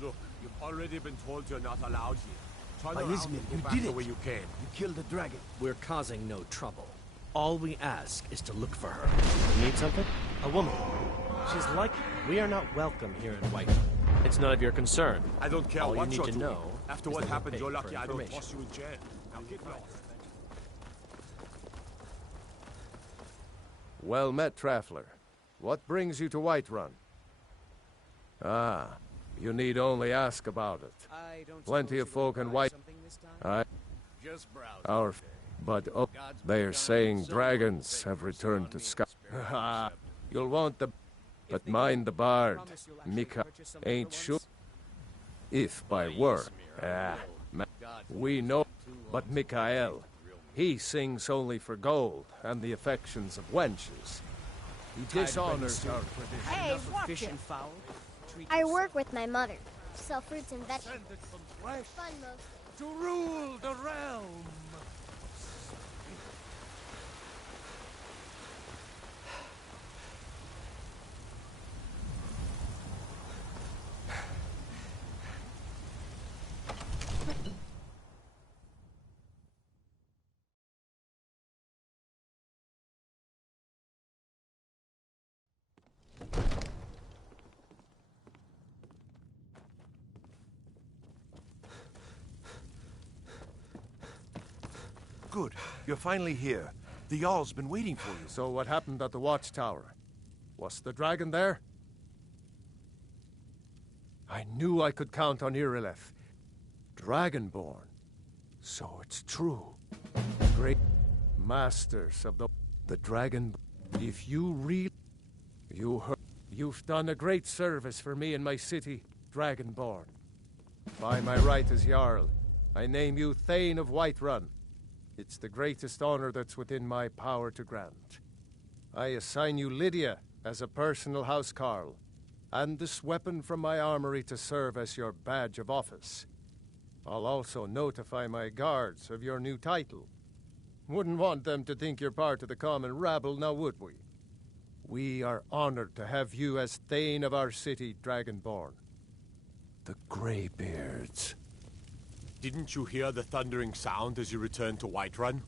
Look, you've already been told you're not allowed here. Turn around Ismail, and go you back did the it. way you came. You killed the dragon. We're causing no trouble. All we ask is to look for her. You need something? A woman. She's like... We are not welcome here in White. It's none of your concern. I don't care All what you need you're to doing. know After is what that we're happened, paid you're for lucky I don't information. toss you in jail. Now get lost. Well met, Traveler. What brings you to Whiterun? Ah, you need only ask about it. Plenty of folk in White... Just browse. Our... But oh, they are saying dragons have returned to Sky. Ha! You'll want the... But mind the bard. Mika ain't sure. If by word. We know. But Mikael, he sings only for gold and the affections of wenches. He dishonors our tradition. Hey, watch Fish it. and fowl. I work with my mother. Sell fruits and vegetables. It's fun mostly. To rule the realm. Good. You're finally here. The Jarl's been waiting for you. So what happened at the watchtower? Was the dragon there? I knew I could count on Irileth. Dragonborn. So it's true. Great masters of the dragon. If you you've done a great service for me and my city, Dragonborn. By my right as Jarl, I name you Thane of Whiterun. It's the greatest honor that's within my power to grant. I assign you Lydia as a personal housecarl, and this weapon from my armory to serve as your badge of office. I'll also notify my guards of your new title. Wouldn't want them to think you're part of the common rabble, now would we? We are honored to have you as Thane of our city, Dragonborn. The Greybeards. Didn't you hear the thundering sound as you returned to Whiterun?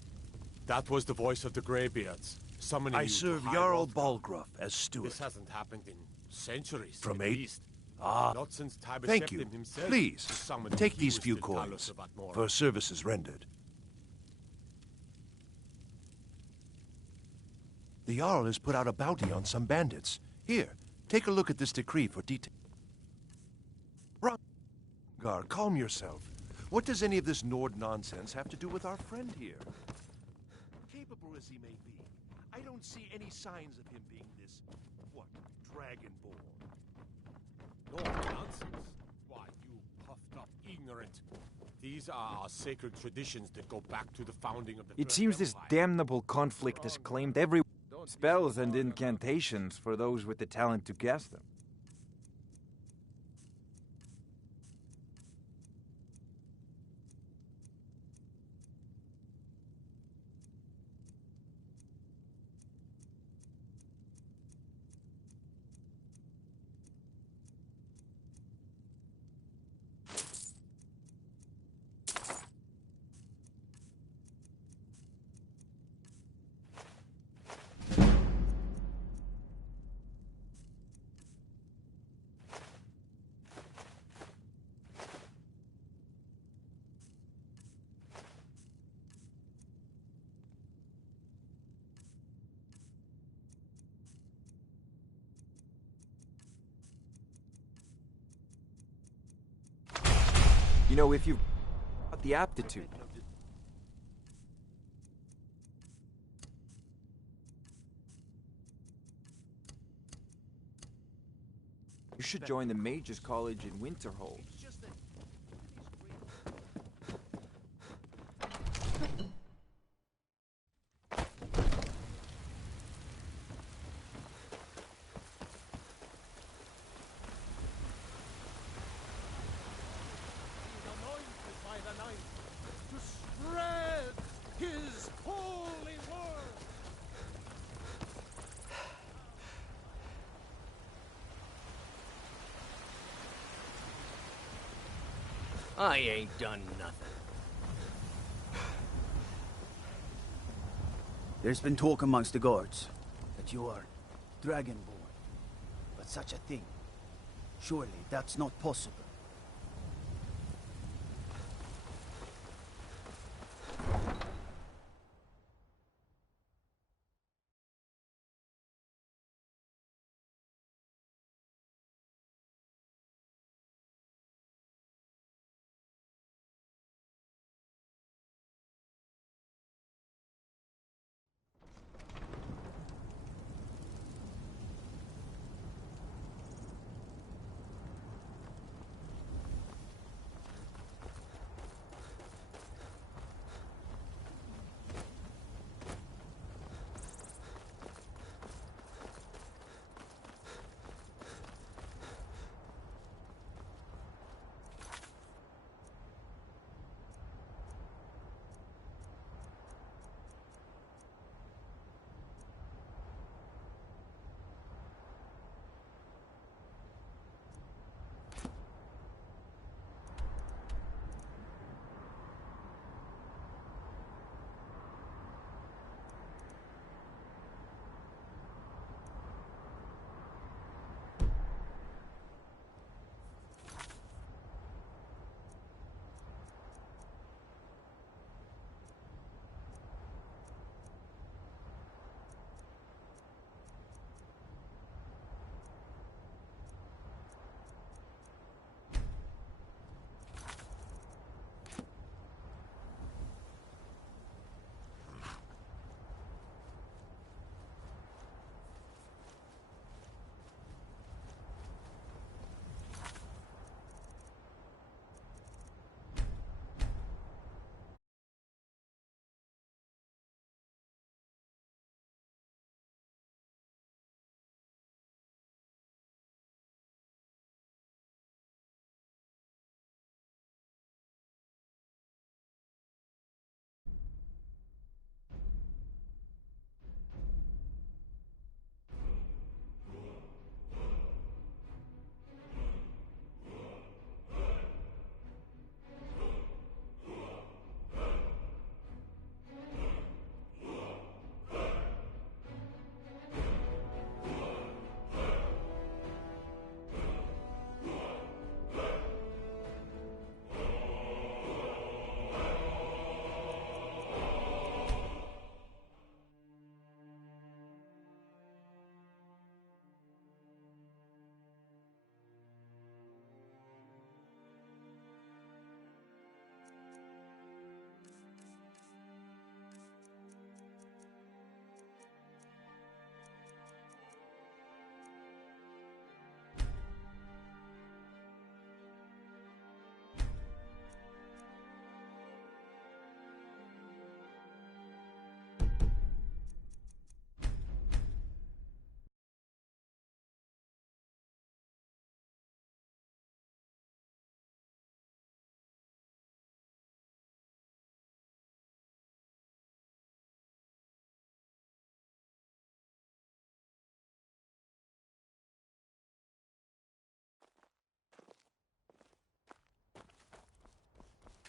That was the voice of the Greybeards, summoning I you to serve High Jarl Hrothgar. Balgruuf as steward. This hasn't happened in centuries, From at eight- least. Ah, Not since Tiber thank Septim you. himself Please, summoned take these Hughes few to Talos coins of Atmora. for services rendered. The Jarl has put out a bounty on some bandits. Here, take a look at this decree for detail. Gar, calm yourself. What does any of this Nord nonsense have to do with our friend here? Capable as he may be, I don't see any signs of him being this, what, Dragonborn. No nonsense. Why, you puffed up ignorant. These are our sacred traditions that go back to the founding of the It First seems this Empire. damnable conflict has claimed every spells and incantations for those with the talent to cast them. You know, if you've got the aptitude, you should join the Mages College in Winterhold. By the night to spread his holy word. I ain't done nothing. There's been talk amongst the guards that you are Dragonborn. But such a thing, surely that's not possible.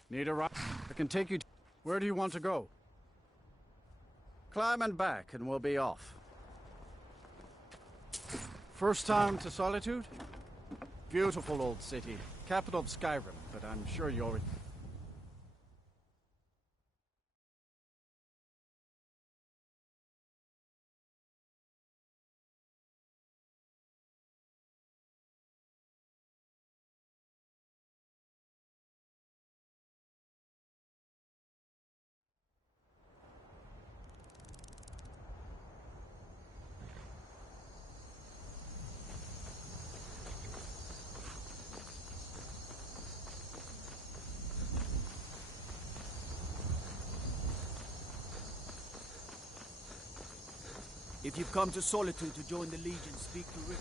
Need a ride? I can take you. Where do you want to go? Climb and back, and we'll be off. First time to Solitude? Beautiful old city. Capital of Skyrim, but I'm sure you already... If you've come to Solitude to join the Legion, speak to Ricker.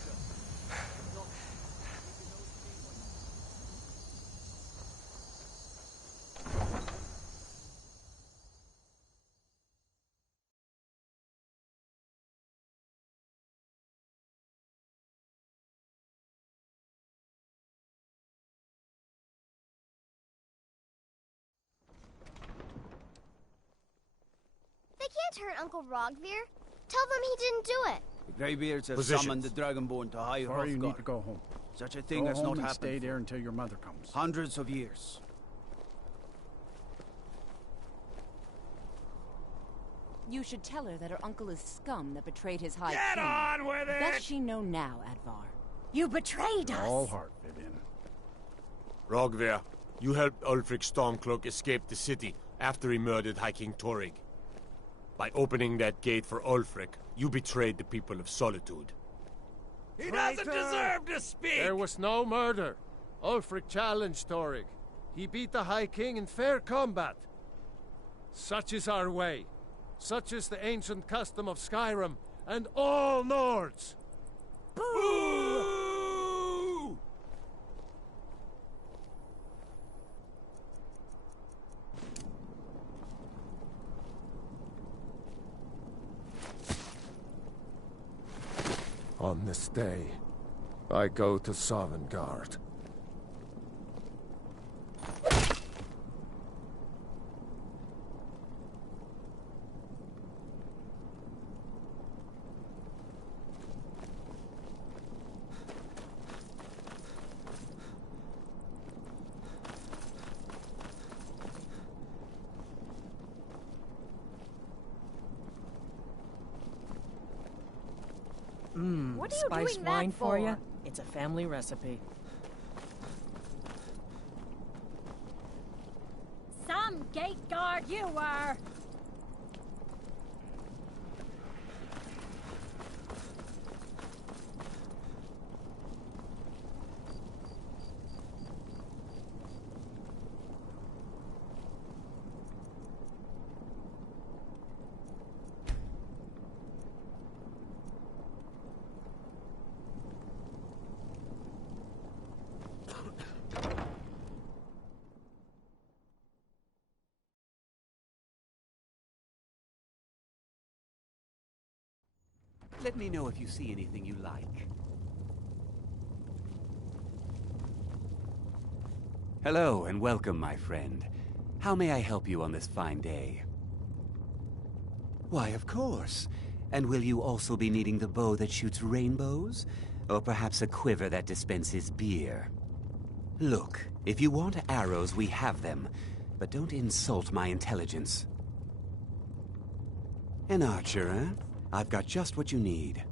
They can't hurt Uncle Rogvir. Tell them he didn't do it. The Greybeards have Positions. summoned the Dragonborn to High Sorry, you need Hrothgar. to go home. Such a thing Go has home not and happened stay for there until your mother comes. hundreds of years. You should tell her that her uncle is scum that betrayed his high Get king. on with it! Best she know now, Advar. You betrayed us! All heart, Vivian. Rogver, you helped Ulfric Stormcloak escape the city after he murdered High King Torrig. By opening that gate for Ulfric, you betrayed the people of Solitude. He doesn't deserve to speak! There was no murder. Ulfric challenged Torrig. He beat the High King in fair combat. Such is our way. Such is the ancient custom of Skyrim and all Nords. Boo! On this day, I go to Sovngarde. What are you spiced doing that wine for you? for? It's a family recipe. Some gate guard you were! Let me know if you see anything you like. Hello and welcome, my friend. How may I help you on this fine day? Why, of course. And will you also be needing the bow that shoots rainbows? Or perhaps a quiver that dispenses beer? Look, if you want arrows, we have them. But don't insult my intelligence. An archer, eh? I've got just what you need.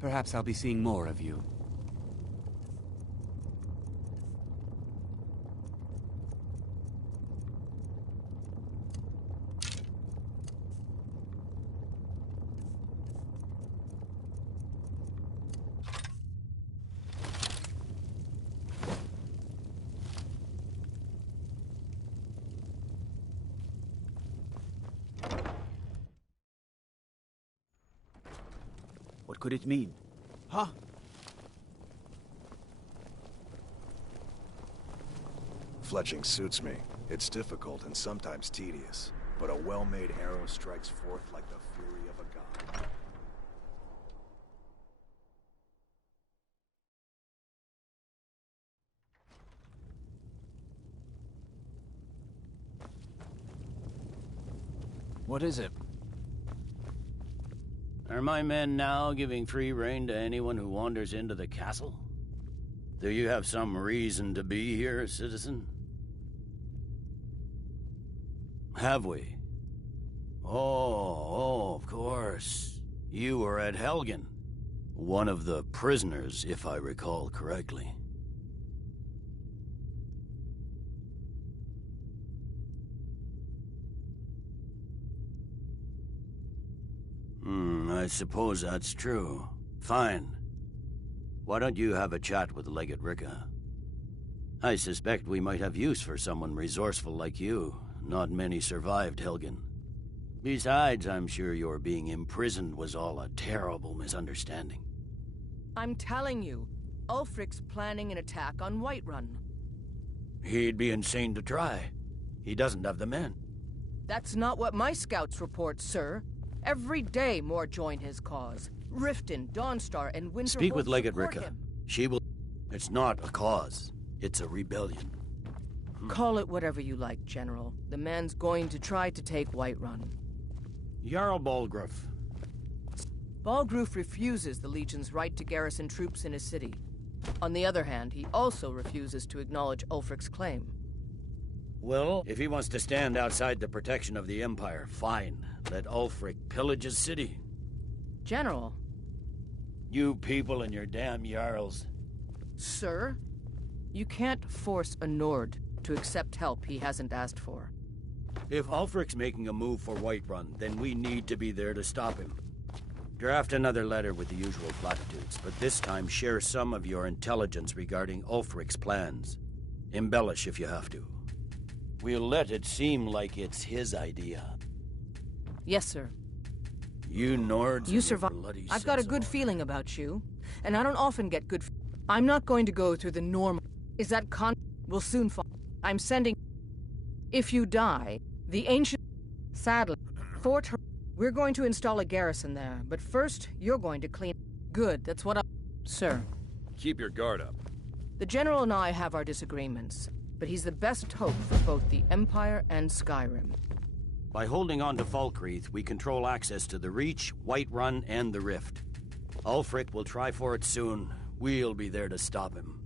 Perhaps I'll be seeing more of you. What could it mean? Huh? Fletching suits me. It's difficult and sometimes tedious, but a well-made arrow strikes forth like the fury of a god. What is it? Are my men now giving free rein to anyone who wanders into the castle? Do you have some reason to be here, citizen? Have we? Oh, of course. You were at Helgen. One of the prisoners, if I recall correctly. I suppose that's true. Fine. Why don't you have a chat with Legate Ricka? I suspect we might have use for someone resourceful like you. Not many survived Helgen. Besides, I'm sure your being imprisoned was all a terrible misunderstanding. I'm telling you, Ulfric's planning an attack on Whiterun. He'd be insane to try. He doesn't have the men. That's not what my scouts report, sir. Every day more join his cause. Riften, Dawnstar, and Winterhold Speak with Legate support Ricka. him. She will... It's not a cause. It's a rebellion. Call it whatever you like, General. The man's going to try to take Whiterun. Jarl Balgruuf. Balgruuf refuses the Legion's right to garrison troops in his city. On the other hand, he also refuses to acknowledge Ulfric's claim. Well, if he wants to stand outside the protection of the Empire, fine. Let Ulfric pillage his city. General. You people and your damn Jarls. Sir, you can't force a Nord to accept help he hasn't asked for. If Ulfric's making a move for Whiterun, then we need to be there to stop him. Draft another letter with the usual platitudes, but this time share some of your intelligence regarding Ulfric's plans. Embellish if you have to. We'll let it seem like it's his idea. Yes, sir. You Nords... You survived. I've got a good feeling about you, and I don't often get good... I'm not going to go through the normal... Is that We'll soon find... I'm sending... If you die, the ancient... Sadly, Fort... We're going to install a garrison there, but first, you're going to clean... Good, that's what I... Sir. Keep your guard up. The General and I have our disagreements, but he's the best hope for both the Empire and Skyrim. By holding on to Falkreath, we control access to the Reach, Whiterun, and the Rift. Ulfric will try for it soon. We'll be there to stop him.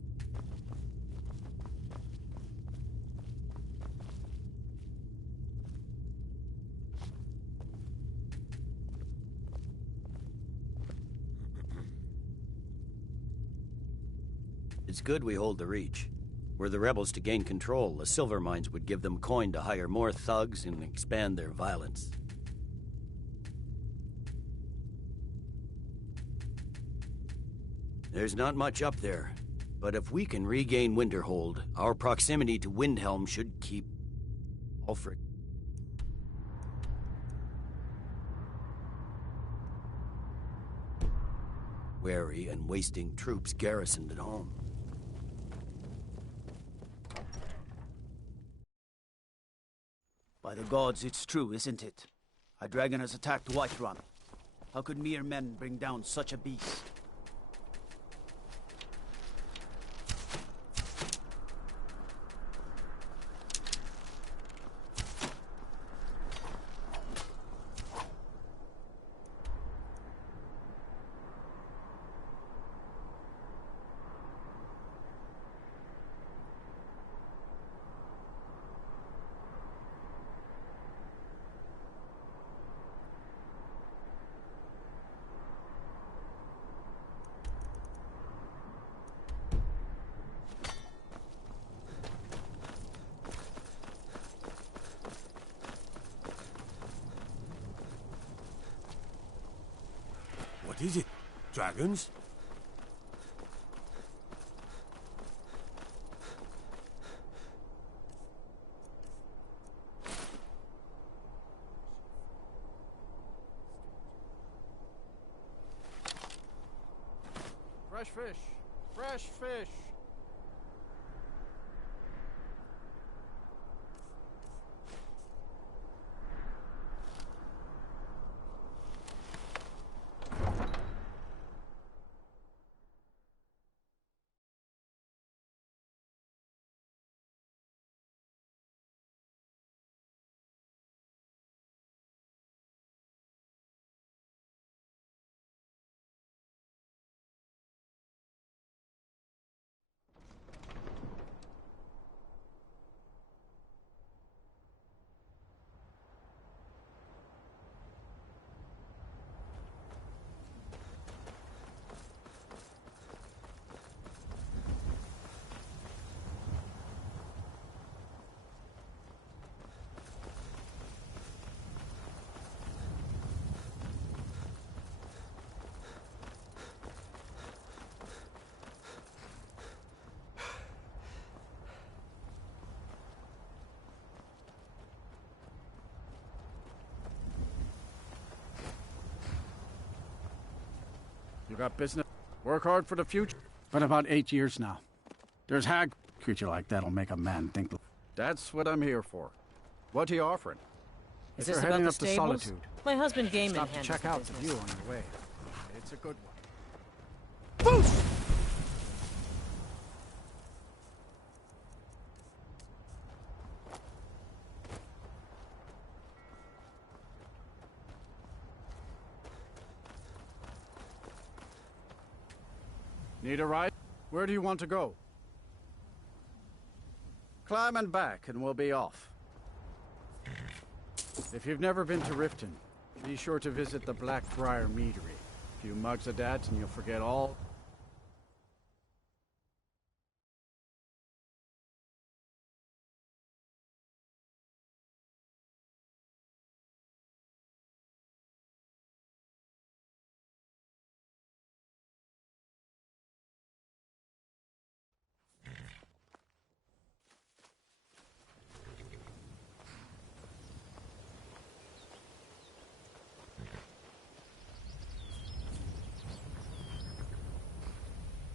It's good we hold the Reach. Were the rebels to gain control, the silver mines would give them coin to hire more thugs and expand their violence. There's not much up there, but if we can regain Winterhold, our proximity to Windhelm should keep Ulfric. Wary and wasting troops garrisoned at home. By the gods, it's true, isn't it? A dragon has attacked Whiterun. How could mere men bring down such a beast? is it? Dragons? Fresh fish! Fresh fish! You got business? Work hard for the future? Been about 8 years now. There's hag creature like that'll make a man think. That's what I'm here for. What are you offering? Is If this you're about heading the up to stables? Solitude, My husband Gaiman stop to handles check the out the business. view on your way. It's a good one. Need a ride? Where do you want to go? Climb and back, and we'll be off. If you've never been to Riften, be sure to visit the Blackbriar Meadery. A few mugs of that, and you'll forget all.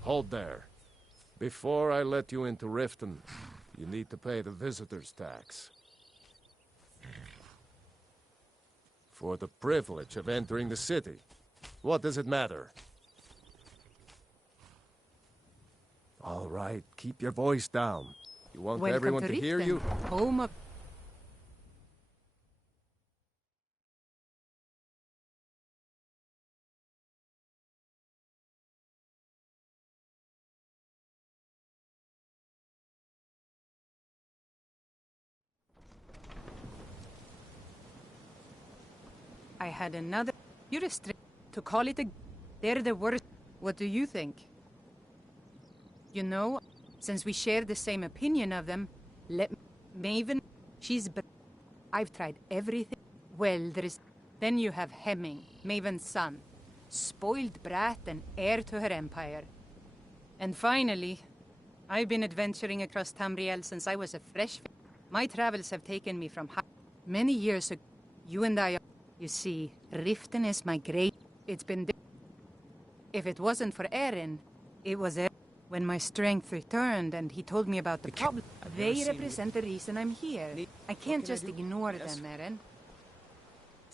Hold there. Before I let you into Riften, you need to pay the visitor's tax. For the privilege of entering the city. What does it matter? All right, keep your voice down. You want Welcome everyone to hear Riften, you? Home of... I had another... You're a to call it a... They're the worst. What do you think? You know, since we share the same opinion of them, let Maven... She's... I've tried everything. Well, there is... Then you have Hemming, Maven's son. Spoiled brat and heir to her empire. And finally, I've been adventuring across Tamriel since I was a fresh... My travels have taken me from... Many years ago, you and I... You see, Riften is my great... It's been... If it wasn't for Erin, it was when my strength returned and he told me about the problem. They represent the reason I'm here. I can't just ignore them, Erin.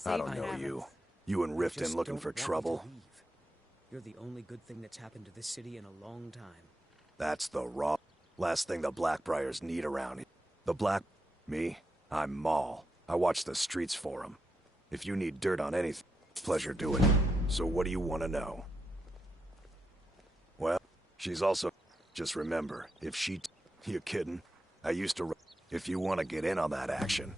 I don't know you. You and Riften looking for trouble? You're the only good thing that's happened to this city in a long time. That's the raw... Last thing the Blackbriars need around here. The Black... Me? I'm Maul. I watch the streets for them. If you need dirt on anything, pleasure doing it. So what do you want to know? Well, she's also... Just remember, if she... You kidding? I used to... If you want to get in on that action.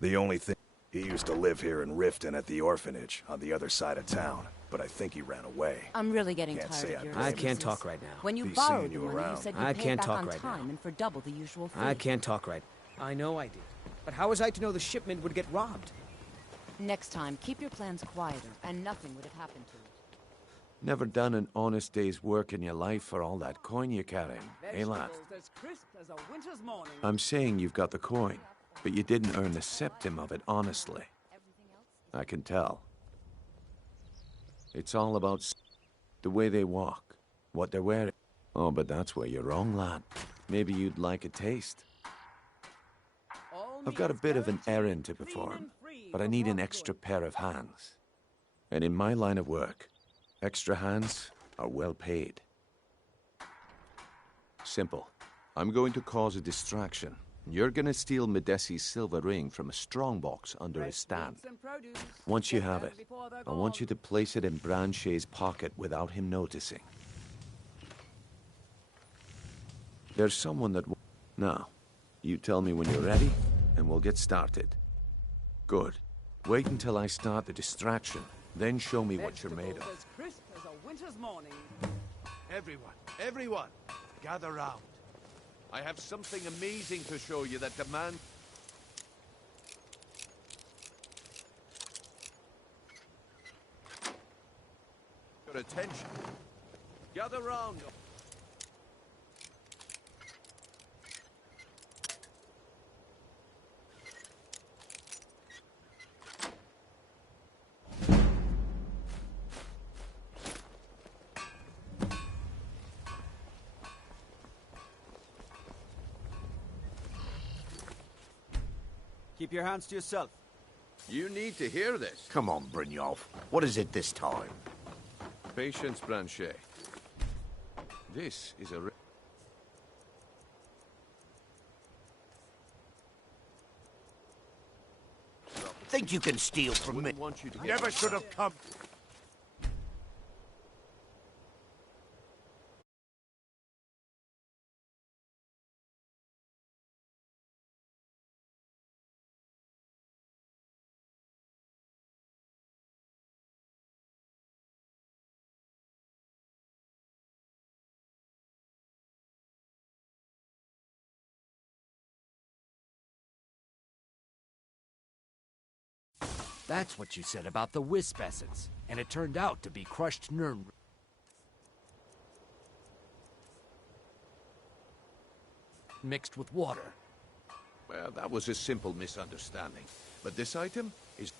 The only thing... He used to live here in Riften at the orphanage, on the other side of town. But I think he ran away. I'm really getting Can't tired say of your I business. can't talk right now. When you Be borrowed seeing the you money, you around. said I you'd pay can't it back talk on right time now. and for double the usual fee. I can't talk right. I know I did. But how was I to know the shipment would get robbed? Next time, keep your plans quieter, and nothing would have happened to it. Never done an honest day's work in your life for all that coin you're carrying, eh, lad? As crisp as a winter's morning. I'm saying you've got the coin, but you didn't earn a septim of it honestly. I can tell. It's all about the way they walk, what they're wearing. Oh, but that's where you're wrong, lad. Maybe you'd like a taste. I've got a bit of an errand to perform, but I need an extra pair of hands. And in my line of work, extra hands are well paid. Simple. I'm going to cause a distraction. You're gonna steal Medesi's silver ring from a strongbox under his stand. Once you have it, I want you to place it in Branche's pocket without him noticing. There's someone that... Now, you tell me when you're ready, and we'll get started. Good. Wait until I start the distraction, then show me what you're made of. As crisp as a winter's morning. Everyone, gather round. I have something amazing to show you that demands... your attention. Gather round. Keep your hands to yourself. You need to hear this. Come on, Brynjolf. What is it this time? Patience, Branche. This is a... Think you can steal from me? Never should have come. That's what you said about the wisp essence, and it turned out to be crushed nerve. Mixed with water. Well, that was a simple misunderstanding. But this item is...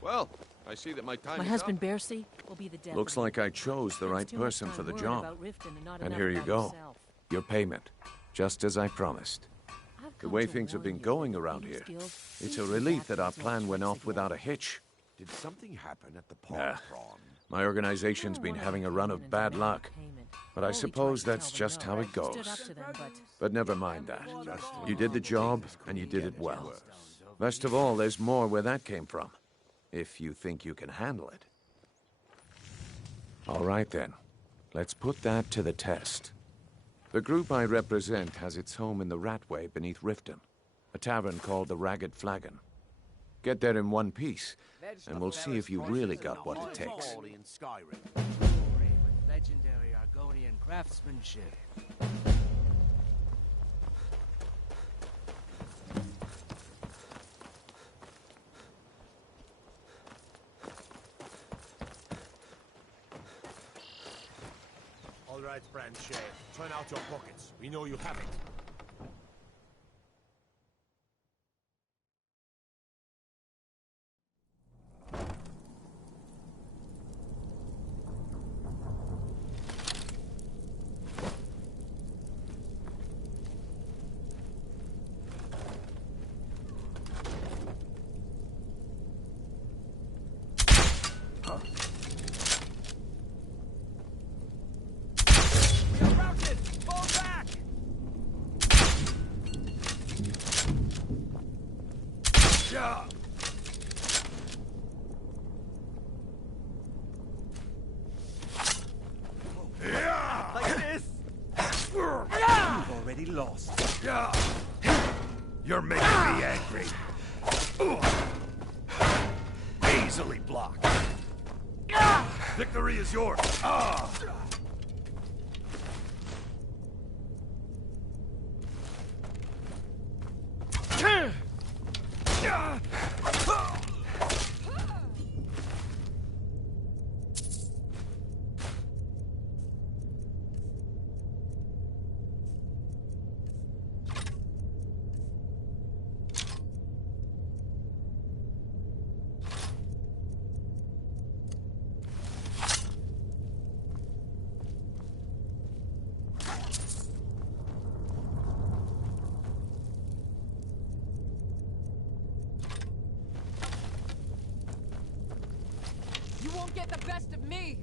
Well, I see that my time My is husband, up. Bercy, will be the death Looks of me. like I chose the right Spends too much person time for the worried job. about Riften and not And enough here you about go. himself. Your payment. Just as I promised. I've The come way to things have warn been you going that around these here, skills it's seem a to be relief back that our as much plan went once off again. without a hitch. Did something happen at the Nah. prawn? My organization's been having a run of bad luck. But I suppose that's just how it goes. But never mind that. You did the job, and you did it well. Best of all, there's more where that came from. If you think you can handle it. All right then. Let's put that to the test. The group I represent has its home in the Ratway beneath Riften, a tavern called the Ragged Flagon. Get there in one piece, and we'll see if you really got what it takes. In Skyrim. Glory with legendary Argonian craftsmanship. All right, Branche. Turn out your pockets. We know you have it. Like this? You've already lost. You're making me angry. Easily blocked. Victory is yours. You won't get the best of me!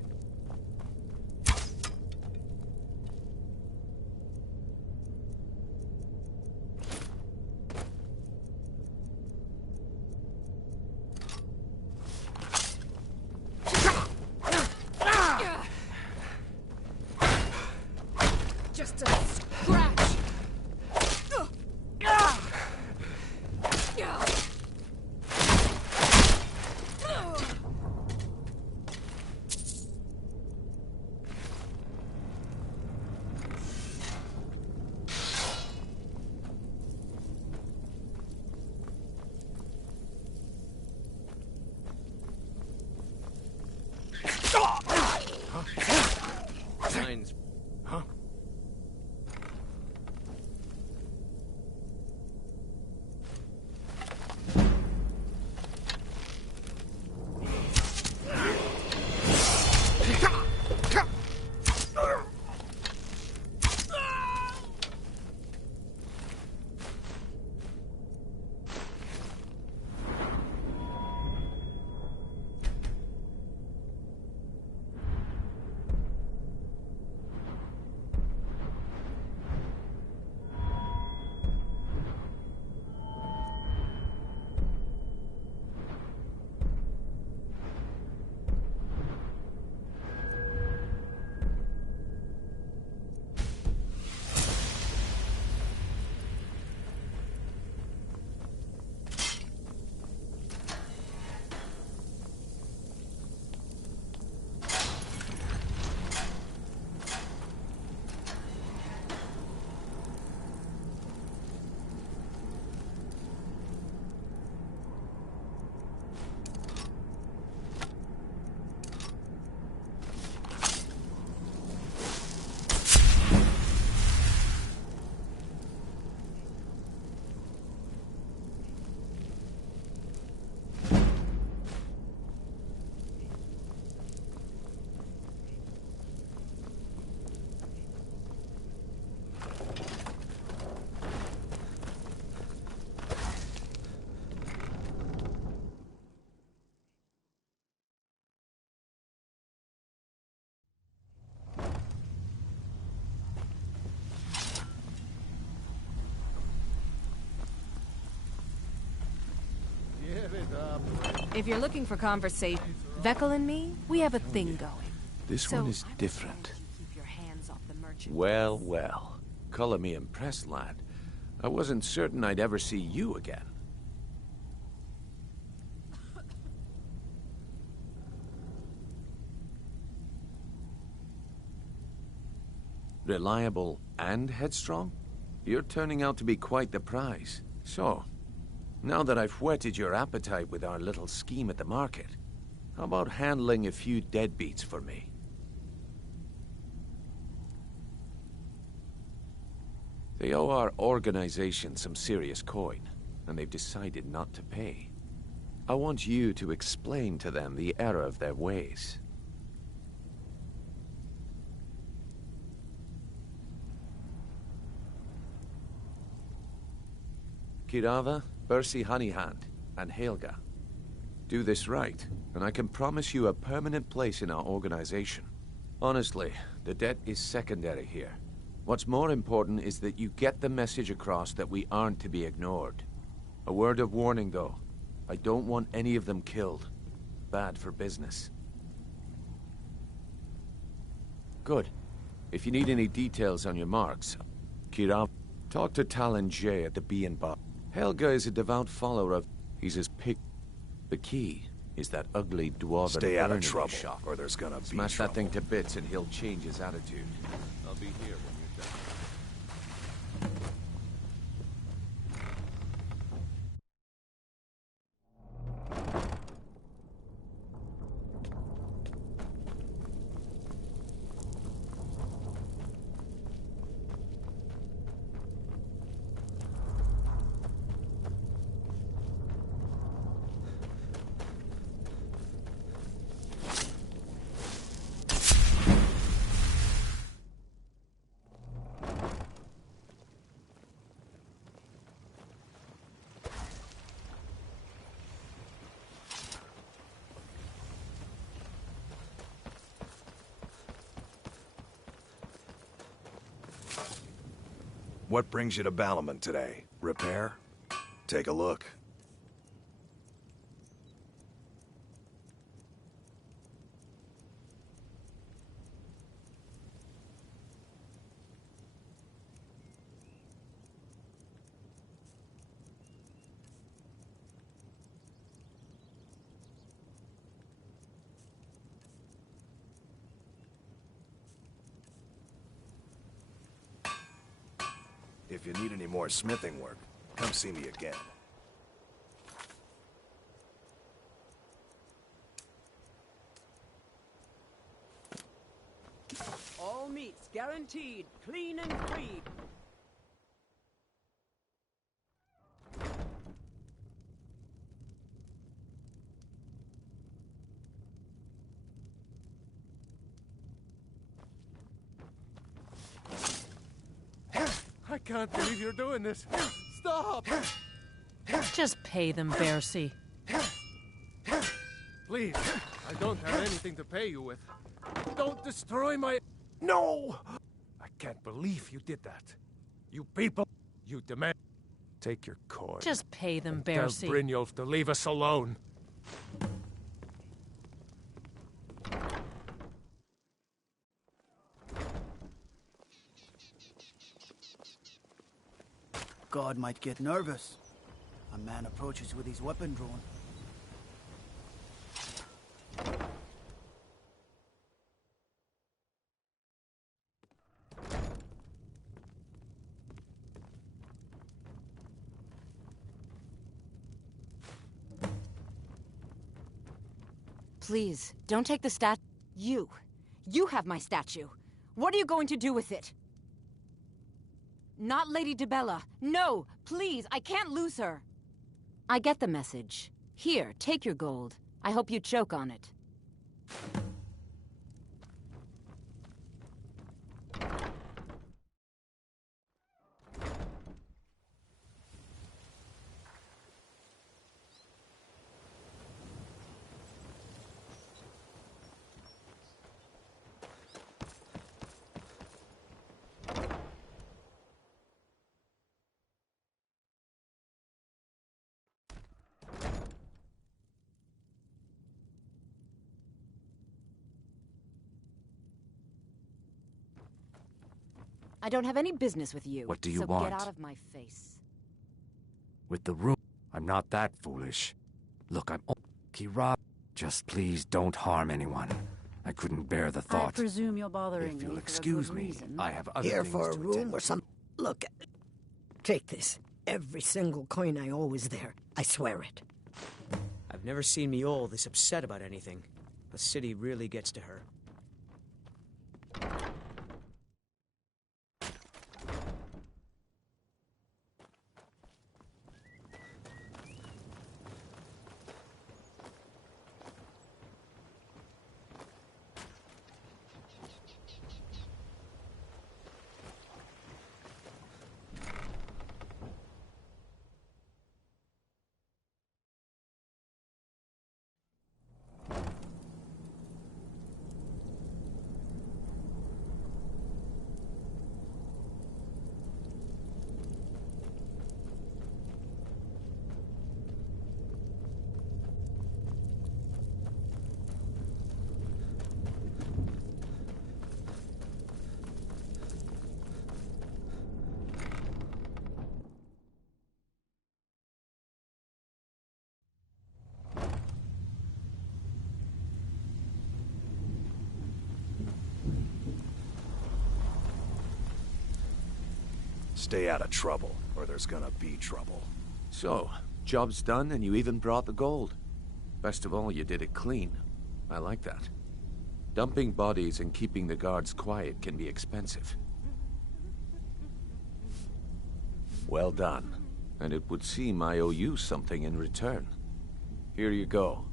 Just a scratch! Signs. Huh? If you're looking for conversation, Vekel and me, we have a thing going. This one is different. Keep your hands off the merchant. Well, well. Color me impressed, lad. I wasn't certain I'd ever see you again. Reliable and headstrong? You're turning out to be quite the prize. So, now that I've whetted your appetite with our little scheme at the market, how about handling a few deadbeats for me? They owe our organization some serious coin, and they've decided not to pay. I want you to explain to them the error of their ways. Kirava, Bersi Honeyhand, and Helga. Do this right, and I can promise you a permanent place in our organization. Honestly, the debt is secondary here. What's more important is that you get the message across that we aren't to be ignored. A word of warning, though. I don't want any of them killed. Bad for business. Good. If you need any details on your marks, Kirava, talk to Talon J at the Bee and Bar. Helga is a devout follower of... He's his pig. The key is that ugly dwarven Stay out of burning trouble, shop. or there's gonna be Smash trouble. that thing to bits and he'll change his attitude. I'll be here when you're done. What brings you to Ballamon today? Repair? Take a look. If you need any more smithing work, come see me again. All meats guaranteed, clean and free. I can't believe you're doing this. Stop! Just pay them, Bercy. Please, I don't have anything to pay you with. Don't destroy my... No! I can't believe you did that. You people, you demand... Take your cord. Just pay them, Tell Bercy. Brynjolf to leave us alone. God might get nervous. A man approaches with his weapon drawn. Please, don't take the stat... You have my statue. What are you going to do with it? Not Lady DeBella. No, please, I can't lose her. I get the message. Here, take your gold. I hope you choke on it. I don't have any business with you. What do you so want? Get out of my face. With the room, I'm not that foolish. Look, I'm Kira. Just please don't harm anyone. I couldn't bear the I thought. presume you're bothering If me you'll for a excuse good me, reason. I have other Here things for a to room attend or some... Look, take this. Every single coin I owe is there. I swear it. I've never seen Miol this upset about anything. The city really gets to her. Stay out of trouble, or there's gonna be trouble. So, job's done and you even brought the gold. Best of all, you did it clean. I like that. Dumping bodies and keeping the guards quiet can be expensive. Well done. And it would seem I owe you something in return. Here you go.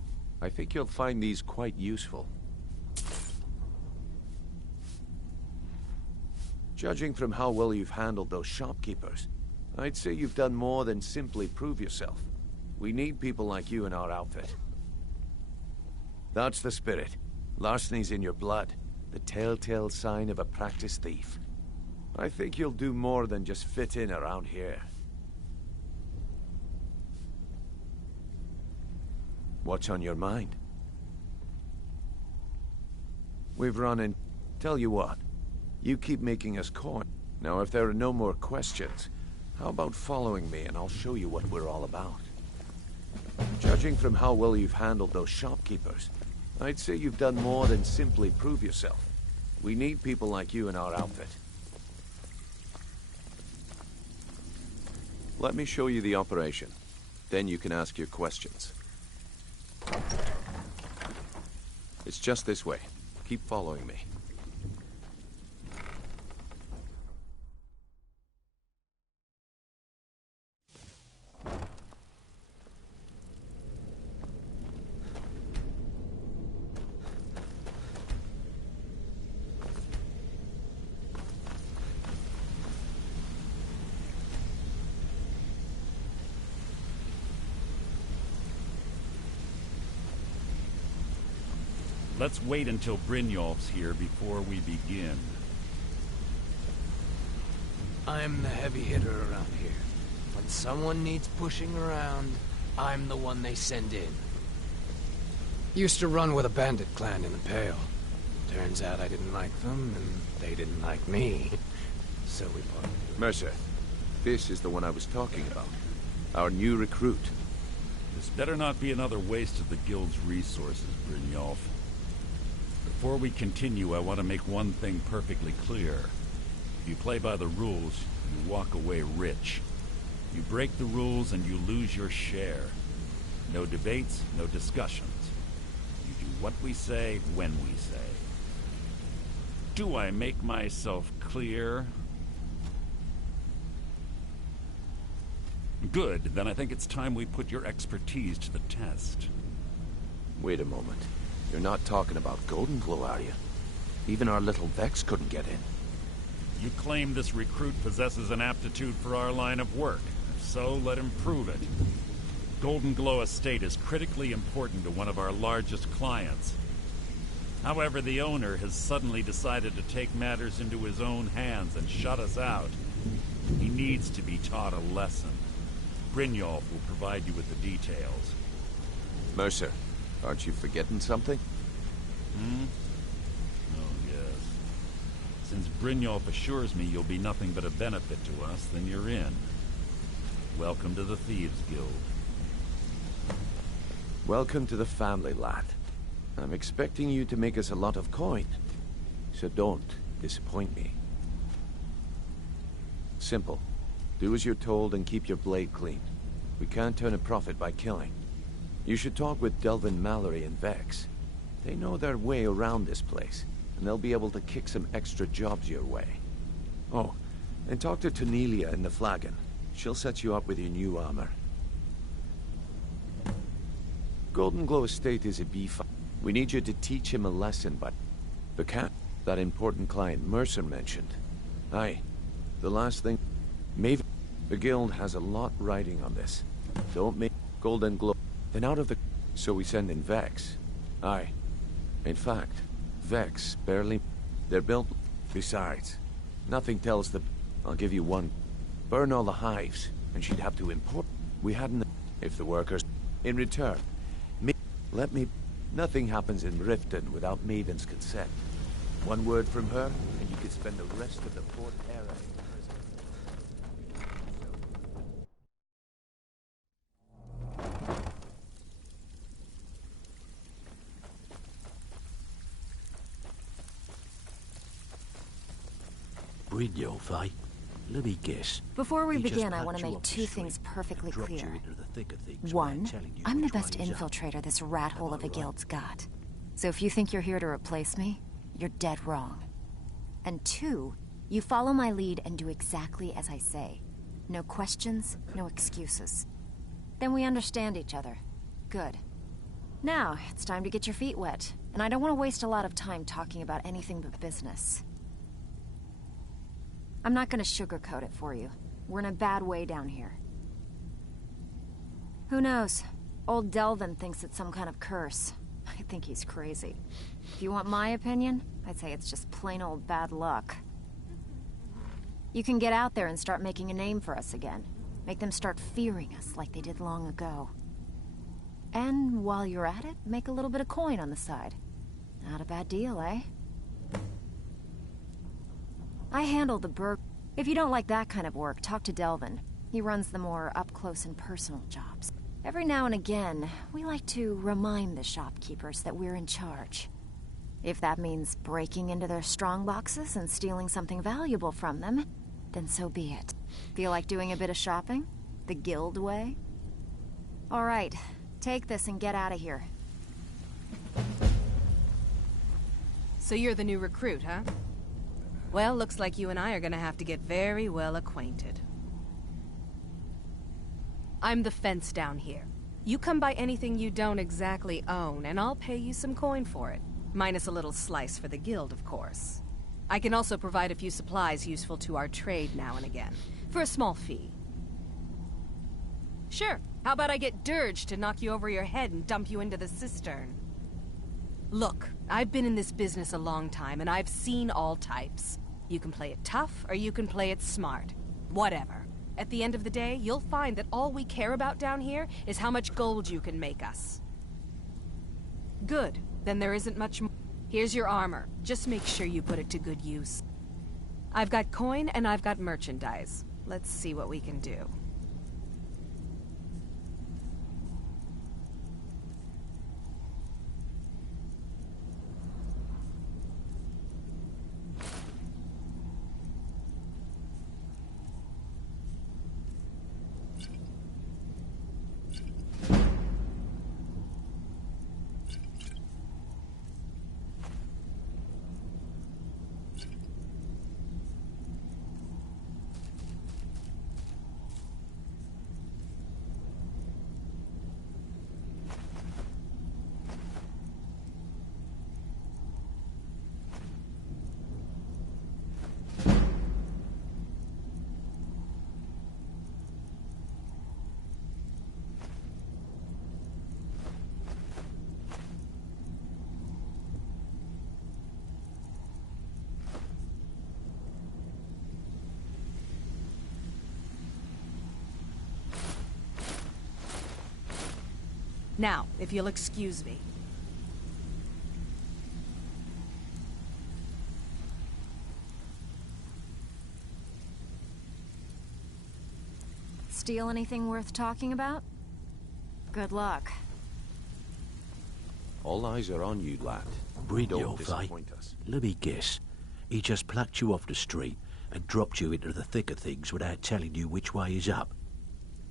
I think you'll find these quite useful. Judging from how well you've handled those shopkeepers, I'd say you've done more than simply prove yourself. We need people like you in our outfit. That's the spirit. Larceny's in your blood. The telltale sign of a practiced thief. I think you'll do more than just fit in around here. What's on your mind? We've run in... Tell you what, you keep making us coin. Now, if there are no more questions, how about following me and I'll show you what we're all about? Judging from how well you've handled those shopkeepers, I'd say you've done more than simply prove yourself. We need people like you in our outfit. Let me show you the operation. Then you can ask your questions. It's just this way. Keep following me. Let's wait until Brynjolf's here before we begin. I'm the heavy hitter around here. When someone needs pushing around, I'm the one they send in. Used to run with a bandit clan in the Pale. Turns out I didn't like them, and they didn't like me. So we parted. Mercer, this is the one I was talking about. Our new recruit. This better not be another waste of the Guild's resources, Brynjolf. Before we continue, I want to make one thing perfectly clear. If you play by the rules, you walk away rich. You break the rules and you lose your share. No debates, no discussions. You do what we say, when we say. Do I make myself clear? Good, then I think it's time we put your expertise to the test. Wait a moment. You're not talking about Golden Glow, are you? Even our little Vex couldn't get in. You claim this recruit possesses an aptitude for our line of work. If so, let him prove it. Golden Glow Estate is critically important to one of our largest clients. However, the owner has suddenly decided to take matters into his own hands and shut us out. He needs to be taught a lesson. Brynjolf will provide you with the details. Mercer, aren't you forgetting something? Oh, yes. Since Brynjolf assures me you'll be nothing but a benefit to us, then you're in. Welcome to the Thieves Guild. Welcome to the family, lad. I'm expecting you to make us a lot of coin. So don't disappoint me. Simple. Do as you're told and keep your blade clean. We can't turn a profit by killing. You should talk with Delvin Mallory and Vex. They know their way around this place, and they'll be able to kick some extra jobs your way. Oh, and talk to Tanelia in the Flagon. She'll set you up with your new armor. Golden Glow Estate is a beef. We need you to teach him a lesson, but the cat, that important client Mercer mentioned. Aye, the last thing... Maven, the guild has a lot riding on this. Don't make Golden Glow... Then out of the... So we send in Vex. Aye. In fact, Vex barely... They're built... Besides, nothing tells the... I'll give you one. Burn all the hives, and she'd have to import... We hadn't... If the workers... In return, let me... Nothing happens in Riften without Maven's consent. One word from her, and you could spend the rest of the fourth era in prison. Brynjolf, eh? Let me guess. Before we He just begin, I packed want to you make up two this things street perfectly and dropped clear. you into the thick of things One, without telling you I'm the which best way he's up. infiltrator this rat hole of a guild's got. So if you think you're here to replace me, you're dead wrong. And two, you follow my lead and do exactly as I say. No questions, no excuses. Then we understand each other. Good. Now, it's time to get your feet wet. And I don't want to waste a lot of time talking about anything but business. I'm not going to sugarcoat it for you. We're in a bad way down here. Who knows? Old Delvin thinks it's some kind of curse. I think he's crazy. If you want my opinion, I'd say it's just plain old bad luck. You can get out there and start making a name for us again. Make them start fearing us like they did long ago. And while you're at it, make a little bit of coin on the side. Not a bad deal, eh? I handle the burg. If you don't like that kind of work, talk to Delvin. He runs the more up-close and personal jobs. Every now and again, we like to remind the shopkeepers that we're in charge. If that means breaking into their strongboxes and stealing something valuable from them, then so be it. Feel like doing a bit of shopping? The guild way? All right, take this and get out of here. So you're the new recruit, huh? Well, looks like you and I are gonna have to get very well acquainted. I'm the fence down here. You come by anything you don't exactly own, and I'll pay you some coin for it. Minus a little slice for the guild, of course. I can also provide a few supplies useful to our trade now and again, for a small fee. Sure, how about I get Dirge to knock you over your head and dump you into the cistern? Look, I've been in this business a long time, and I've seen all types. You can play it tough, or you can play it smart. Whatever. At the end of the day, you'll find that all we care about down here is how much gold you can make us. Good. Then there isn't much more. Here's your armor. Just make sure you put it to good use. I've got coin and I've got merchandise. Let's see what we can do. Now, if you'll excuse me. Steal anything worth talking about? Good luck. All eyes are on you, lad. Don't Brynjolf, disappoint us. Let me guess. He just plucked you off the street and dropped you into the thick of things without telling you which way is up.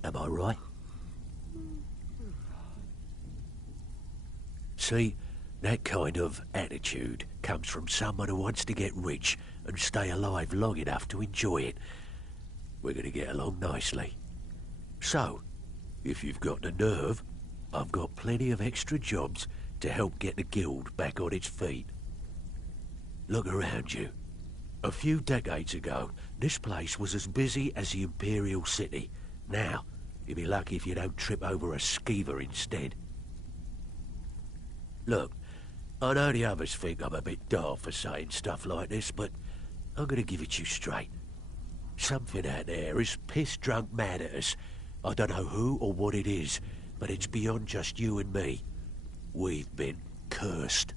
Am I right? See, that kind of attitude comes from someone who wants to get rich and stay alive long enough to enjoy it. We're going to get along nicely. So, if you've got the nerve, I've got plenty of extra jobs to help get the guild back on its feet. Look around you. A few decades ago, this place was as busy as the Imperial City. Now, you'll be lucky if you don't trip over a skeever instead. Look, I know the others think I'm a bit daft for saying stuff like this, but I'm gonna give it to you straight. Something out there is piss-drunk mad at us. I don't know who or what it is, but it's beyond just you and me. We've been cursed.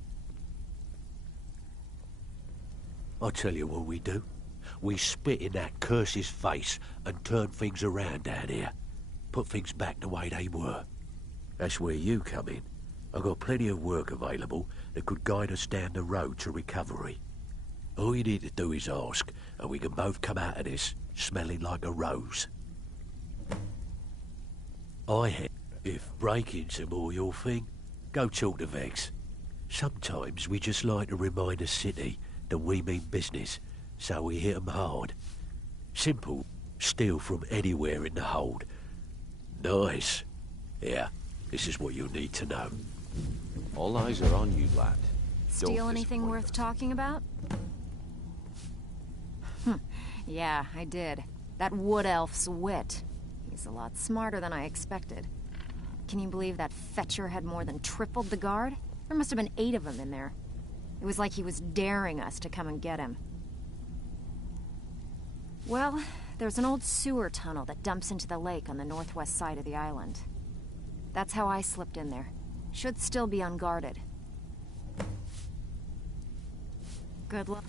I'll tell you what we do. We spit in that curse's face and turn things around down here. Put things back the way they were. That's where you come in. I've got plenty of work available that could guide us down the road to recovery. All you need to do is ask, and we can both come out of this smelling like a rose. If break-ins are more your thing, go talk to Vex. Sometimes we just like to remind the city that we mean business, so we hit 'em hard. Simple, steal from anywhere in the hold. Nice. Yeah, this is what you'll need to know. All eyes are on you, lad. Steal anything worth talking about? Yeah, I did. That wood elf's wit. He's a lot smarter than I expected. Can you believe that fetcher had more than tripled the guard? There must have been 8 of them in there. It was like he was daring us to come and get him. Well, there's an old sewer tunnel that dumps into the lake on the northwest side of the island. That's how I slipped in there. Should still be unguarded. Good luck.